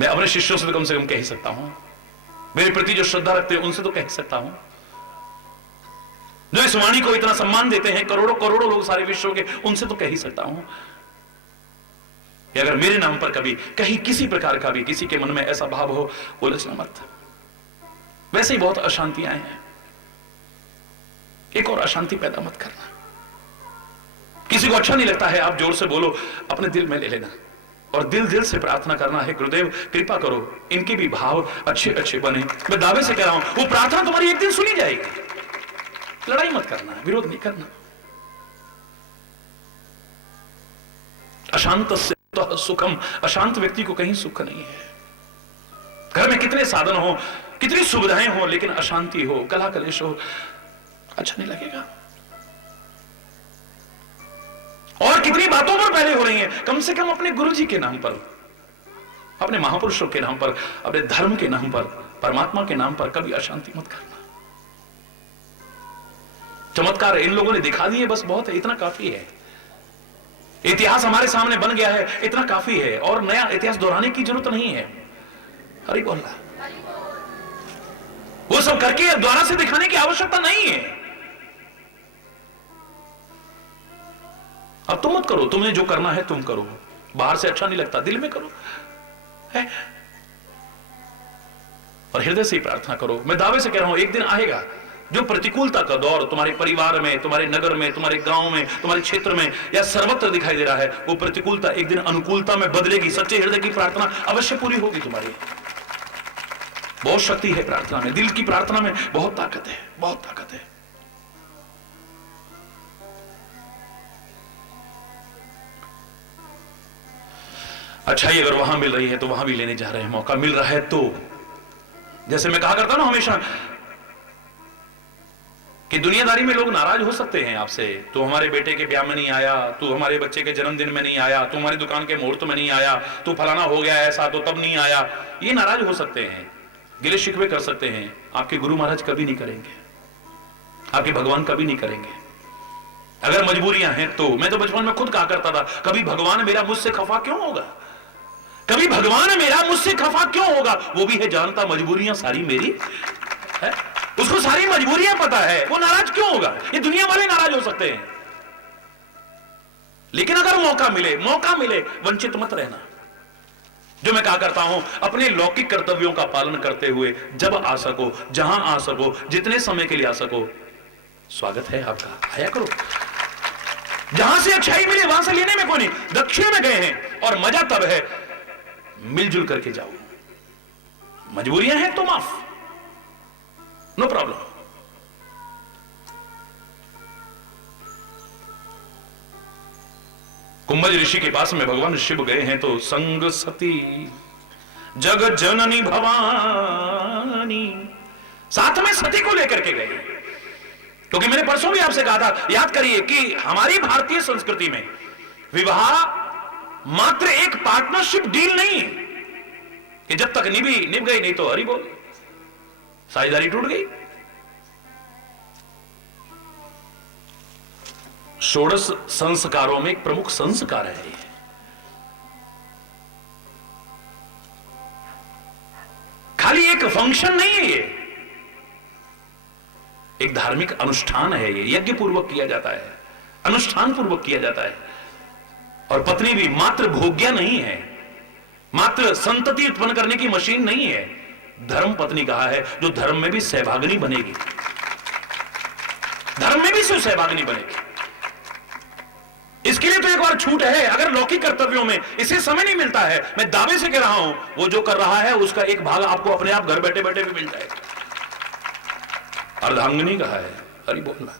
मैं अपने शिष्यों से तो कम कह ही सकता हूं, मेरे प्रति जो श्रद्धा रखते हैं उनसे तो कह सकता हूं, जो इस वाणी को इतना सम्मान देते हैं करोड़ों करोड़ों लोग सारे विश्व के, उनसे तो कह ही सकता हूं कि अगर मेरे नाम पर कभी कहीं किसी प्रकार का भी किसी के मन में ऐसा भाव हो, उलझना मत। वैसे ही बहुत अशांतियां हैं, एक और अशांति पैदा मत करना। किसी को अच्छा नहीं लगता है, आप जोर से बोलो, अपने दिल में ले लेना, और दिल दिल से प्रार्थना करना है, गुरुदेव कृपा करो इनके भी भाव अच्छे अच्छे बने। मैं दावे से कह रहा हूं वो प्रार्थना तुम्हारी एक दिन सुनी जाएगी। लड़ाई मत करना, विरोध नहीं करना। अशांत से तो सुखम, अशांत व्यक्ति को कहीं सुख नहीं है। घर में कितने साधन हो, कितनी सुविधाएं हो, लेकिन अशांति हो, कलह कलेश हो, अच्छा नहीं लगेगा। और कितनी बातों पर पहले हो रही हैं, कम से कम अपने गुरु जी के नाम पर, अपने महापुरुषों के नाम पर, अपने धर्म के नाम पर, परमात्मा के नाम पर कभी अशांति मत करना। चमत्कार इन लोगों ने दिखा दिए, बस बहुत है, इतना काफी है। इतिहास हमारे सामने बन गया है, इतना काफी है, और नया इतिहास दोहराने की जरूरत नहीं है। हरि बोल रहा, वो सब करके दोबारा से दिखाने की आवश्यकता नहीं है। अब तुम मत करो, तुम्हें जो करना है तुम करो, बाहर से अच्छा नहीं लगता, दिल में करो है? और हृदय से ही प्रार्थना करो। मैं दावे से कह रहा हूं एक दिन आएगा जो प्रतिकूलता का दौर तुम्हारे परिवार में, तुम्हारे नगर में, तुम्हारे गांव में, तुम्हारे क्षेत्र में या सर्वत्र दिखाई दे रहा है, वो प्रतिकूलता एक दिन अनुकूलता में बदलेगी। सच्चे हृदय की प्रार्थना अवश्य पूरी होगी तुम्हारी। बहुत शक्ति है प्रार्थना में, दिल की प्रार्थना में बहुत ताकत है, बहुत ताकत है। अच्छाई अगर वहां मिल रही है तो वहां भी लेने जा रहे हैं, मौका मिल रहा है तो। जैसे मैं कहा करता हूं ना हमेशा कि दुनियादारी में लोग नाराज हो सकते हैं आपसे, तू हमारे बेटे के ब्याह में नहीं आया, तू हमारे बच्चे के जन्मदिन में नहीं आया, तू हमारी दुकान के मुहूर्त में नहीं आया, तू फलाना हो गया ऐसा तो तब नहीं आया। ये नाराज हो सकते हैं, गिले शिकवे कर सकते हैं। आपके गुरु महाराज कभी नहीं करेंगे, आपके भगवान कभी नहीं करेंगे। अगर मजबूरियां हैं तो। मैं तो बचपन में खुद कहा करता था, कभी भगवान मेरा मुझसे खफा क्यों होगा, कभी भगवान मेरा मुझसे खफा क्यों होगा। वो भी है जानता मजबूरियां सारी मेरी है, उसको सारी मजबूरियां पता है, वो नाराज क्यों होगा। ये दुनिया वाले नाराज हो सकते हैं, लेकिन अगर मौका मिले वंचित मत रहना। जो मैं कहा करता हूं, अपने लौकिक कर्तव्यों का पालन करते हुए जब आ सको, जहां आ सको, जितने समय के लिए आ सको, स्वागत है आपका, आया करो। जहां से अच्छाई मिले वहां से लेने में कोई नहीं। दक्षिण में गए हैं और मजा तब है मिलजुल करके जाओ। मजबूरियां हैं तो माफ, नो प्रॉब्लम। कुंभज ऋषि के पास में भगवान शिव गए हैं तो संग सती जगत जननी भवानी, साथ में सती को लेकर के गए। क्योंकि मैंने परसों भी आपसे कहा था, याद करिए कि हमारी भारतीय संस्कृति में विवाह मात्र एक पार्टनरशिप डील नहीं है कि जब तक निभ गई नहीं तो हरि बोल, साझेदारी टूट गई। षोडश संस्कारों में एक प्रमुख संस्कार है ये। खाली एक फंक्शन नहीं है, ये एक धार्मिक अनुष्ठान है। ये यज्ञ पूर्वक किया जाता है, अनुष्ठान पूर्वक किया जाता है। और पत्नी भी मात्र भोग्या नहीं है, मात्र संतति उत्पन्न करने की मशीन नहीं है। धर्म पत्नी कहा है जो धर्म में भी सहभागिनी बनेगी, धर्म में भी सहभागिनी बनेगी। इसके लिए तो एक बार छूट है। अगर लौकिक कर्तव्यों में इसे समय नहीं मिलता है, मैं दावे से कह रहा हूं वो जो कर रहा है उसका एक भाग आपको अपने आप घर बैठे बैठे भी मिल जाएगा। अर्धांगिनी कहा है, हरि बोलना।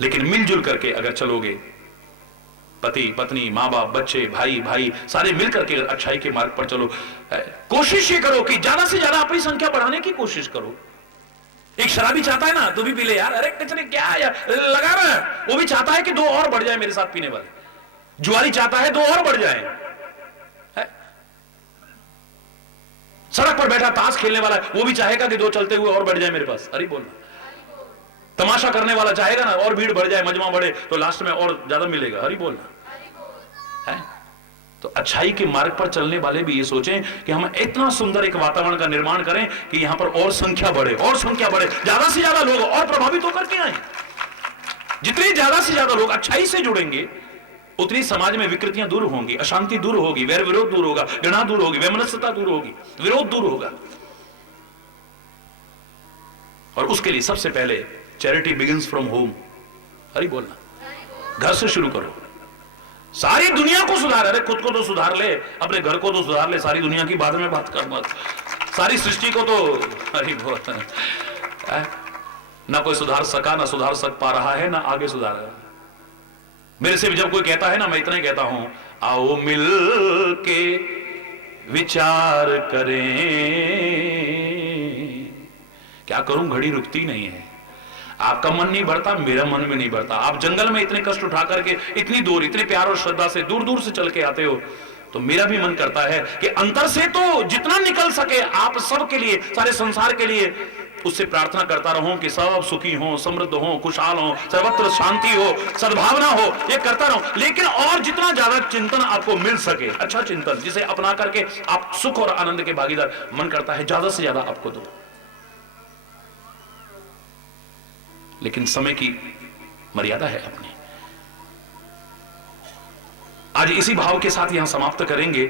लेकिन मिलजुल करके अगर चलोगे, पति पत्नी, मां बाप, बच्चे, भाई भाई सारे मिलकर के अच्छाई के मार्ग पर चलो। कोशिश ये करो कि ज्यादा से ज्यादा अपनी संख्या बढ़ाने की कोशिश करो। एक शराबी चाहता है ना तू भी पी ले यार, अरे कितने क्या यार लगा रहा है, वो भी चाहता है कि दो और बढ़ जाए मेरे साथ पीने वाले। जुआरी चाहता है दो और बढ़ जाए। सड़क पर बैठा ताश खेलने वाला वो भी चाहेगा कि दो चलते हुए और बढ़ जाए मेरे पास, अरे बोलना। तमाशा करने वाला चाहेगा ना और भीड़ बढ़ जाए, मजमा बढ़े तो लास्ट में और ज्यादा मिलेगा, हरि बोलना है। तो अच्छाई के मार्ग पर चलने वाले भी ये सोचें कि हम इतना सुंदर एक वातावरण का निर्माण करें कि यहां पर और संख्या बढ़े, और संख्या बढ़े, ज्यादा से ज्यादा लोग और प्रभावित होकर के आए। जितने ज्यादा से ज्यादा लोग अच्छाई से जुड़ेंगे उतनी समाज में विकृतियां दूर होंगी, अशांति दूर होगी, वैर विरोध दूर होगा, घृणा दूर होगी, वैमनस्यता दूर होगी, विरोध दूर होगा। और उसके लिए सबसे पहले charity begins from home, Hari बोलना। घर से शुरू करो, सारी दुनिया को सुधार, अरे खुद को तो सुधार ले, अपने घर को तो सुधार ले, सारी दुनिया की बाद में बात कर मत, सारी सृष्टि को तो, अरे बहुत ना कोई सुधार सका, ना सुधार सक पा रहा है, ना आगे सुधार है। मेरे से भी जब कोई कहता है ना, मैं इतना ही कहता हूं, आओ मिल के विचार करें। क्या करूं, घड़ी रुकती नहीं है, आपका मन नहीं बढ़ता, मेरा मन में नहीं बढ़ता। आप जंगल में इतने कष्ट उठा करके इतनी दूर, इतने प्यार और श्रद्धा से दूर दूर से चल के आते हो, तो मेरा भी मन करता है कि अंतर से तो जितना निकल सके आप सब के लिए, सारे संसार के लिए, उससे प्रार्थना करता रहूं कि सब सुखी हो, समृद्ध हो, खुशहाल हो, सर्वत्र शांति हो, सद्भावना हो, ये करता रहूं। लेकिन और जितना ज्यादा चिंतन आपको मिल सके, अच्छा चिंतन जिसे अपना करके आप सुख और आनंद के भागीदार, मन करता है ज्यादा से ज्यादा आपको दो। लेकिन समय की मर्यादा है अपनी। आज इसी भाव के साथ यहां समाप्त करेंगे।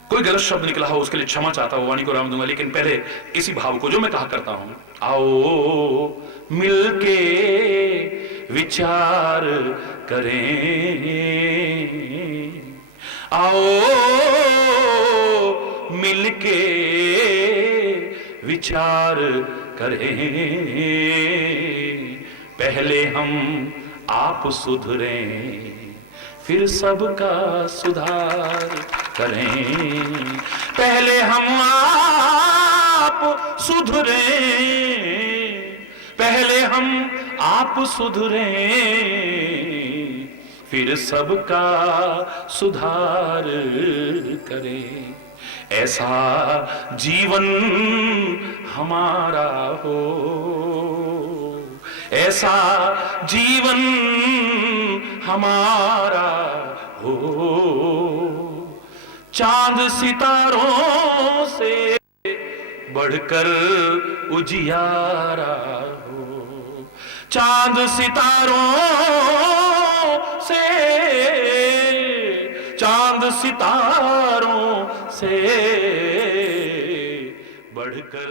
कोई गलत शब्द निकला हो उसके लिए क्षमा चाहता हूं, वाणी को राम दूंगा, लेकिन पहले इसी भाव को जो मैं कहा करता हूं, आओ मिलके विचार करें, आओ मिलके विचार करें, पहले हम आप सुधरें, फिर सबका सुधार करें। पहले हम आप सुधरें, पहले हम आप सुधरें, फिर सबका सुधार करें। ऐसा जीवन हमारा हो, ऐसा जीवन हमारा हो, चांद सितारों से बढ़कर उजियारा हो, चांद सितारों से, चांद सितारों से बढ़कर